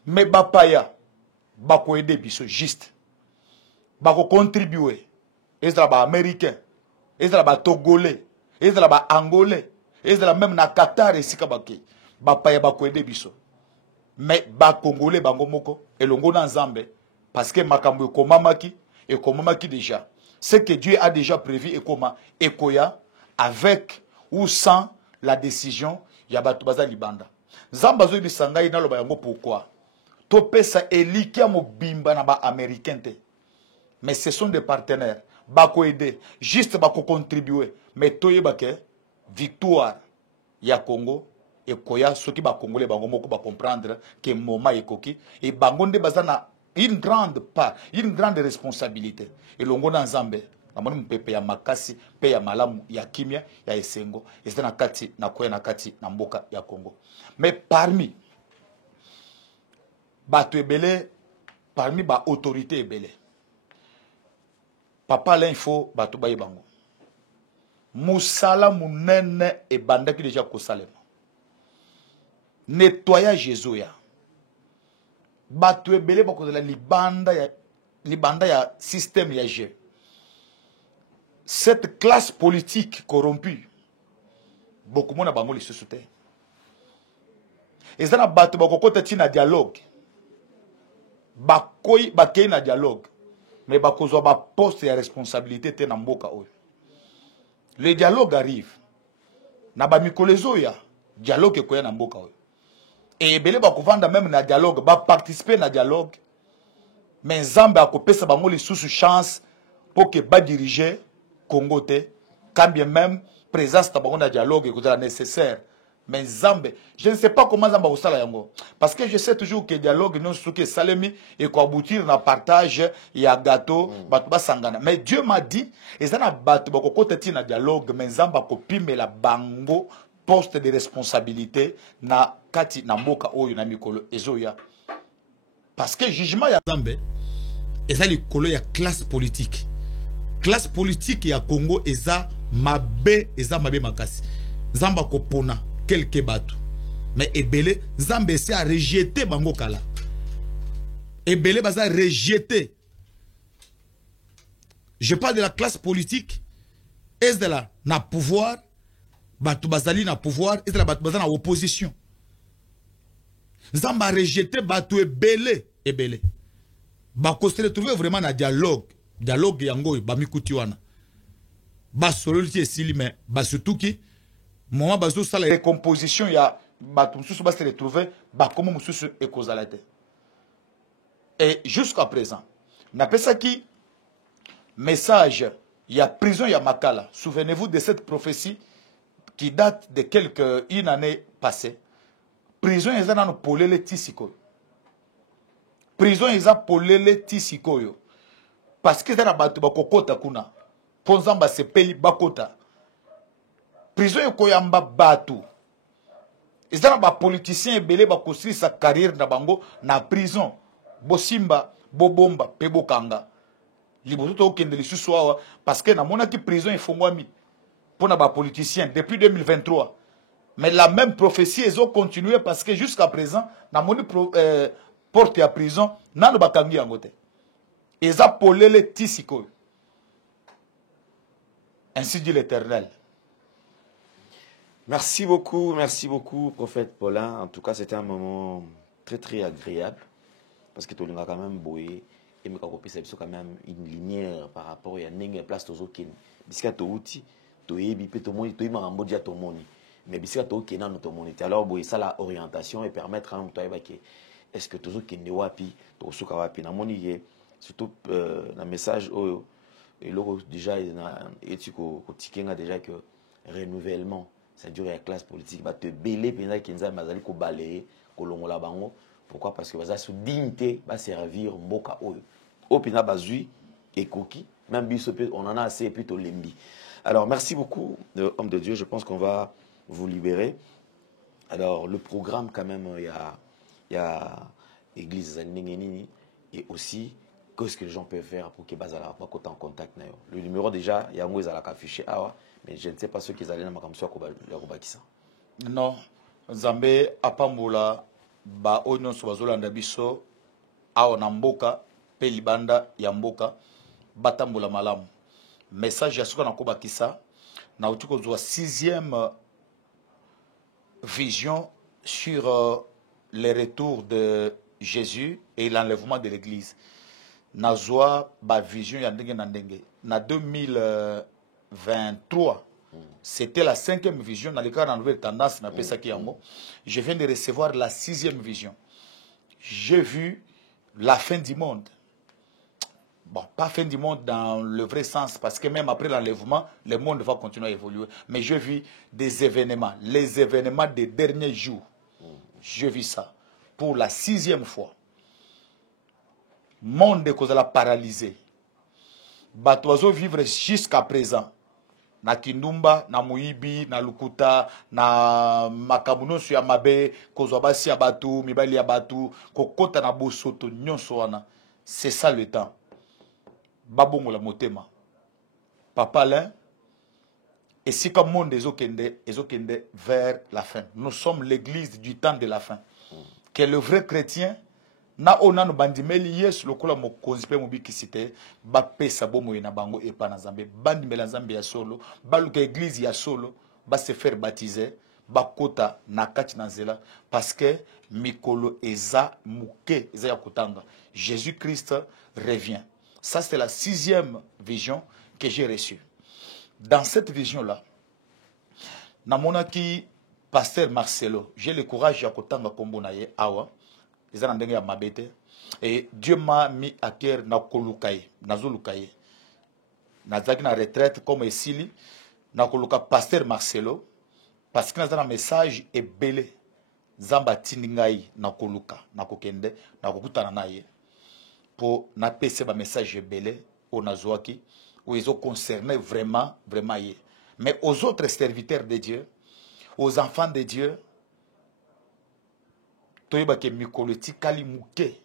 Mais bapaya bako aider biso juste. Bako contribuer. Ezala ba américain, ezala ba togolais, ezala ba angolais, ezala même na Qatar esika bake. Bapaya bako aider biso. Mais ba Congolais bango moko elongo na Nzambe parce que makambo ekomamaki déjà. Ce que Dieu a déjà prévu ekoma ekoya avec ou sans la décision ya bato baza libanda. Nzamba zo bisangai na loba yango pourquoi? To pesa elikia mobimba na ba américain te. Mais ce sont des partenaires. Bako aider, juste bako contribuer. Mais toyeba ke victoire ya Congo et koya ceux qui ba congolais bango moko ba comprendre que moment ekoki et bango nde bazana une grande part, une grande responsabilité et longo na Nzambe namoni mpepe ya makasi pe ya malamu ya kimia ya esengo eza na kati na koya na kati na mboka ya Congo. Mais parmi bato ebele, parmi ba autorité ebele, papa là il faut bato baye bango musala munene ebandaki déjà kosalema nettoyage ezoya bato ebele bakozala libanda ya système ya jeu. Cette classe politique corrompue beaucoup mona bango lisusu te eza na bato bakokota tina dialogue bakei na dialogue mais bakozwa ba poste ya responsabilité te na mboka oyo. Le dialogue arrive na ba mikolezo ya dialogue ekoya na mboka oyo et ebele bakovanda même na dialogue ba participer na dialogue mais Nzambe akopesa bango lisusu chance pour que ba diriger Congo te quand bien même présence ta bango na dialogue ekozala nécessaire. Mais Nzambe, je ne sais pas comment Nzambe osala yango parce que je sais toujours que dialogue non suke salemi et ko aboutir na partage ya gâteau bato basangana. Mais Dieu m'a dit ezana bato bakokota ti na dialogue mais Nzambe akopimela bango poste de responsabilité na kati na mboka oyo na mikolo ezoya parce que jugement ya Nzambe eza likolo ya classe politique ya Congo eza mabe makasi. Nzambe akopona quelques bateaux mais ebele Nzambe essaie à rejeter bango kala ebele baza rejeter. Je parle de la classe politique est de la na pouvoir bato bazali na pouvoir est de la bato bazali na opposition. Nzambe a rejeté bato ebele bako se retrouver vraiment na dialogue yango ba mikuti wana ba sololiti esili mais ba surtout ki moment bazo sala recomposition ya bato mususu ba se retrouver ba comme mususu ekozala te. Et jusqu'à présent na pesa ki message ya prison ya Makala. Souvenez-vous de cette prophétie qui date de une année passée. Prison eza nano polele tisiko. Prison eza polele tisiko. Parce que eza na bato bakokota kuna. Ponzamba sepeli bakota. Prison ekoyamba bato. Eza na ba politiciens ebele bakosiri sa carrière na bango na prison. Bosimba, bobomba, pebokanga. Liboto okende lisusu awa parce que na monaki prison efongwami pour na ba politiciens depuis 2023. Mais la même prophétie ils ont continué parce que jusqu'à présent na moni porte à prison nano bakangi yango te. Eza polele tisiko. Ainsi dit l'Éternel. Merci beaucoup, prophète Paulin. En tout cas, c'était un moment très très agréable parce que tu as quand même boé et me c'est quand même une lumière par rapport à une place aux autres. Bisca to outi, to yebi pe to moni, to ima ambodia to moni. Mais bisca to kena no to moni. Alors boé ça la orientation et permettre à toi que est-ce que toujours kende wapi, to suka wapi na moni ye surtout na message oh et là déjà et tu ko tikenga déjà que renouvellement ça dure la classe politique va te belé pendant qu'enza mazali ko balayer ko longola bango. Pourquoi? Parce que baza sous dignité va servir mboka oyo. Opina bazui et coquille, même biso on en a assez et puis to lembi. Alors merci beaucoup homme de Dieu, je pense qu'on va vous libérer. Alors le programme quand même il y a église Zaningeni et aussi qu'est-ce que les gens peuvent faire pour que bazala pas en contact na yo. Le numéro déjà il y a moi ezala affiché awa mais je ne sais pas ceux qui allaient na makamso ko ba kisa. Non, Nzambe apambola ba onyo so bazolanda biso awa na mboka pe libanda ya mboka batambola malamu. Message ya suka na kobakisa na utuko zwa 6e vision sur le retour de Jésus et l'enlèvement de l'église. Nazwa ba vision ya ndenge na ndenge. Na 2023 c'était la 5e vision dans le cadre de la nouvelle tendance na pesa ki yango. Je viens de recevoir la 6e vision. J'ai vu la fin du monde. Bon, pas fin du monde dans le vrai sens, parce que même après l'enlèvement, le monde va continuer à évoluer. Mais je vis des événements, les événements des derniers jours. Je vis ça pour la 6e fois. Monde est paralysé. bato bazo vivre jusqu'à présent na kindumba na muibi na lukuta na makamuno ya mabe kozwa basi ya batu mibali ya batu kokota na bosoto nyonso wana. C'est ça le temps. Babongola motema papa Alain. Et si comme monde ezokende vers la fin. Nous sommes l'église du temps de la fin. Que le vrai chrétien na ona no bandimeli yesu lokola mokonzi pe mobikisite ba pesa bomo na bango epa na Nzambe bandimela Nzambe ya solo baluka église ya solo ba se faire baptiser ba kota na kati na nzela parce que mikolo eza muke eza ya kotanga. Jésus-Christ revient. Ça c'est la 6e vision que j'ai reçue. Dans cette vision-là, namonaki pasteur Marcelo, j'ai le courage ya kotanga kombo na ye awa, eza na ndenge ya mabete, et Dieu m'a mis à cœur na kolukaye, na zolukaye. Nazaki na retraite comme esili, na koluka pasteur Marcelo, parce que nazana message ebele, zamba tindingai na koluka, na kokende, na kokutana na ye, pour na pese ba message ebele, o nazwaki, où ils ont concerné vraiment, vraiment. Mais aux autres serviteurs de Dieu, aux enfants de Dieu, toyeba ke mikolo tikali muke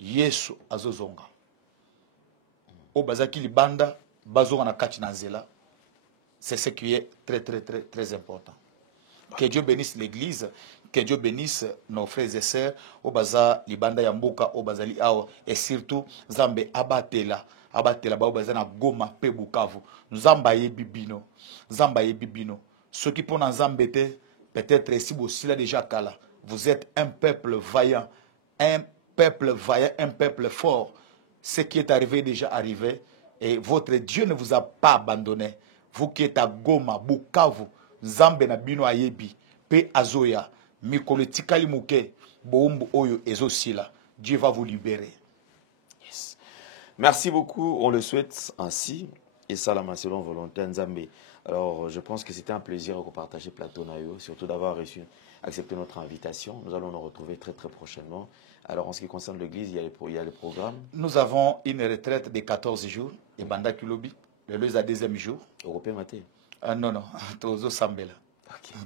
Yesu azozonga. O bazaki libanda bazonga na kati na nzela. C'est ce qui est très très très très important. Que Dieu bénisse l'église, que Dieu bénisse nos frères et sœurs au baza libanda ya mboka au bazali awa et surtout Nzambe abatela ba bazana Goma pe Bukavu. Nzamba ye bibino. Nzamba ye bibino. Ceux qui pona Nzambe te peut-être si vous là déjà kala. Vous êtes un peuple vaillant, un peuple vaillant, un peuple fort. Ce qui est arrivé est déjà arrivé et votre Dieu ne vous a pas abandonné. Vous qui êtes à Goma, Bukavu, Nzambe na bino ayebi pe azoya mikolo tikali muke boumbu oyo ezosila. Dieu va vous libérer. Yes. Merci beaucoup, on le souhaite ainsi et salam selon volonté Nzambe. Alors je pense que c'était un plaisir de partager plateau nayo, surtout d'avoir accepté notre invitation. Nous allons nous retrouver très très prochainement. Alors en ce qui concerne l'église, il y a les programmes. Nous avons une retraite de 14 jours et Banda Kilobi, le deuxième jour. Européen maté. Non, Tozo Sambela.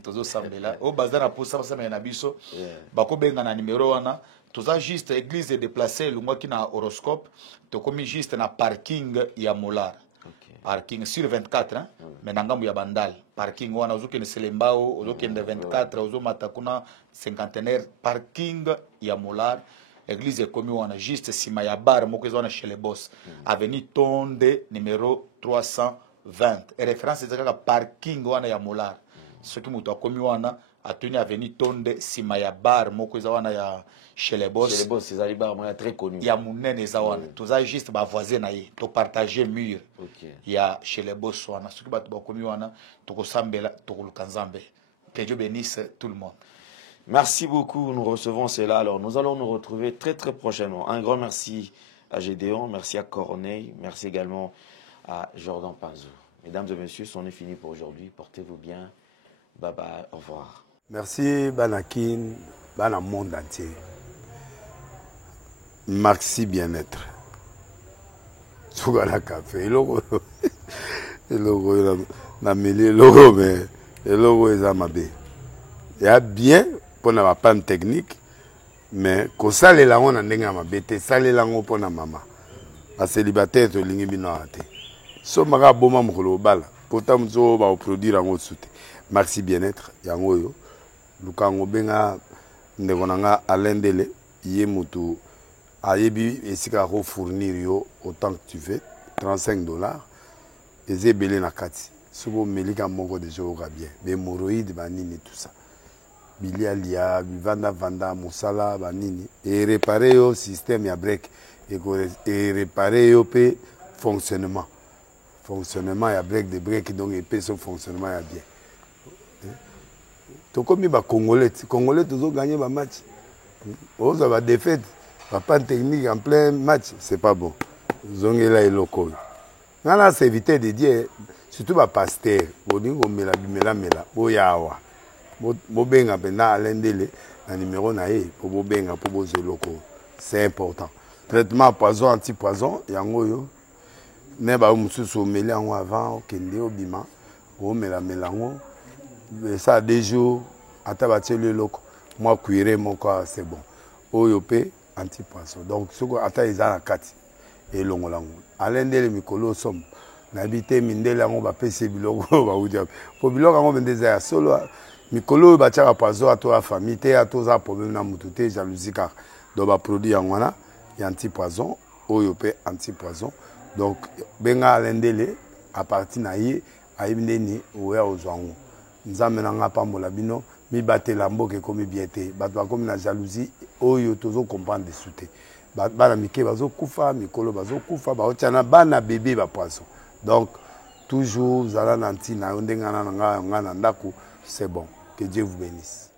Tozo Sambela. Au bazar pour ça, ça m'a biso. Bako benga na numéro wana. Toza juste église déplacée, le mois qui na horoscope. To komi juste na parking ya Molar. Parking sur 24, hein. Mais nangamu ya bandal. Parking wana ozuki ne selembao, ozuki ne 24, ozo matakuna cinquantenaire. Parking ya Molar. Église komi wana juste sima ya bar moko wana chez les boss. Avenue Tonde numéro 320. Et référence c'est que parking wana ya Molar. Ce qui muto komi wana a tenu avenue Tonde sima ya bar moko wana ya chez les boss. Chez les boss, c'est un bar très connu. Il y a munene zawana. Tout ça juste ba voisin na ye. To partager mur. Il y a chez les boss wana. Ce qui ba komi wana to ko sambela to ko lukanzambe. Que Dieu bénisse tout le monde. Merci beaucoup, nous recevons cela. Alors, nous allons nous retrouver très très prochainement. Un grand merci à Gédéon, merci à Corneille, merci également à Jordan Panzo. Mesdames et messieurs, c'en est fini pour aujourd'hui. Portez-vous bien. Bye bye, au revoir. Merci Banakin, Bana monde entier. Merci bien-être. Sougala café, logo na meli logo mais logo ezamabe. Il y a bien pour na panne technique mais ko salela ngona ndenga mabete salela ngo pona mama. Ba célibataire to lingi bino ate. So maka boma mukolo bala. Pourtant mzo ba produire ngo soute. Merci bien-être yango yo. Lukango benga ndekonanga alendele ye mutu ayebi esika ko fournir yo autant que tu veux $35 ezebele na kati. Sobo melika moko de joga bien. Be moroïde banini tout ça. Bilialia, vanda, musala, banini. Et réparer au système ya break. Et réparer au pe fonctionnement. Fonctionnement ya break de break donc et pe son fonctionnement ya bien. To comme ba Congolais toujours gagner ba match. On va défaite. Pas de technique en plein match, c'est pas bon. Zongela et loco. Nana c'est éviter de dire surtout ba pasteur. Bodingo mela boyawa. Bobenga pena alendele na numéro na ye pour bobenga pour bozeloko. C'est important. Traitement poison anti-poison yango yo ne ba mususu omeli yango avant okende obima omela melango ça 2 jours ata batieli eloko mwa cuire moko c'est bon oyo pe antipoison donc soko ata eza na kati elongola ngo alendele mikolo somme nayebi te mindele yango bapesi biloko baudia po biloko yango mende eza ya solo mikolo oyo batiaka poison atoya famille te atoza problème na mutu te jalousie kaka donc baproduit yango wana ya antipoison oyo pe antipoison donc benga alendele à partir na ye ayebi ndeni oya ozwa ngo nzambe na nga pambola bino mibatela mboka ekomi bien te bato bakomi na jalousie oyo tozokomprendre desu te bana mike bazokufa mikolo bazokufa baotia na bana bebe bapoison donc toujours zala na ntina yo ndenge nga na ndako c'est bon que Dieu vous bénisse.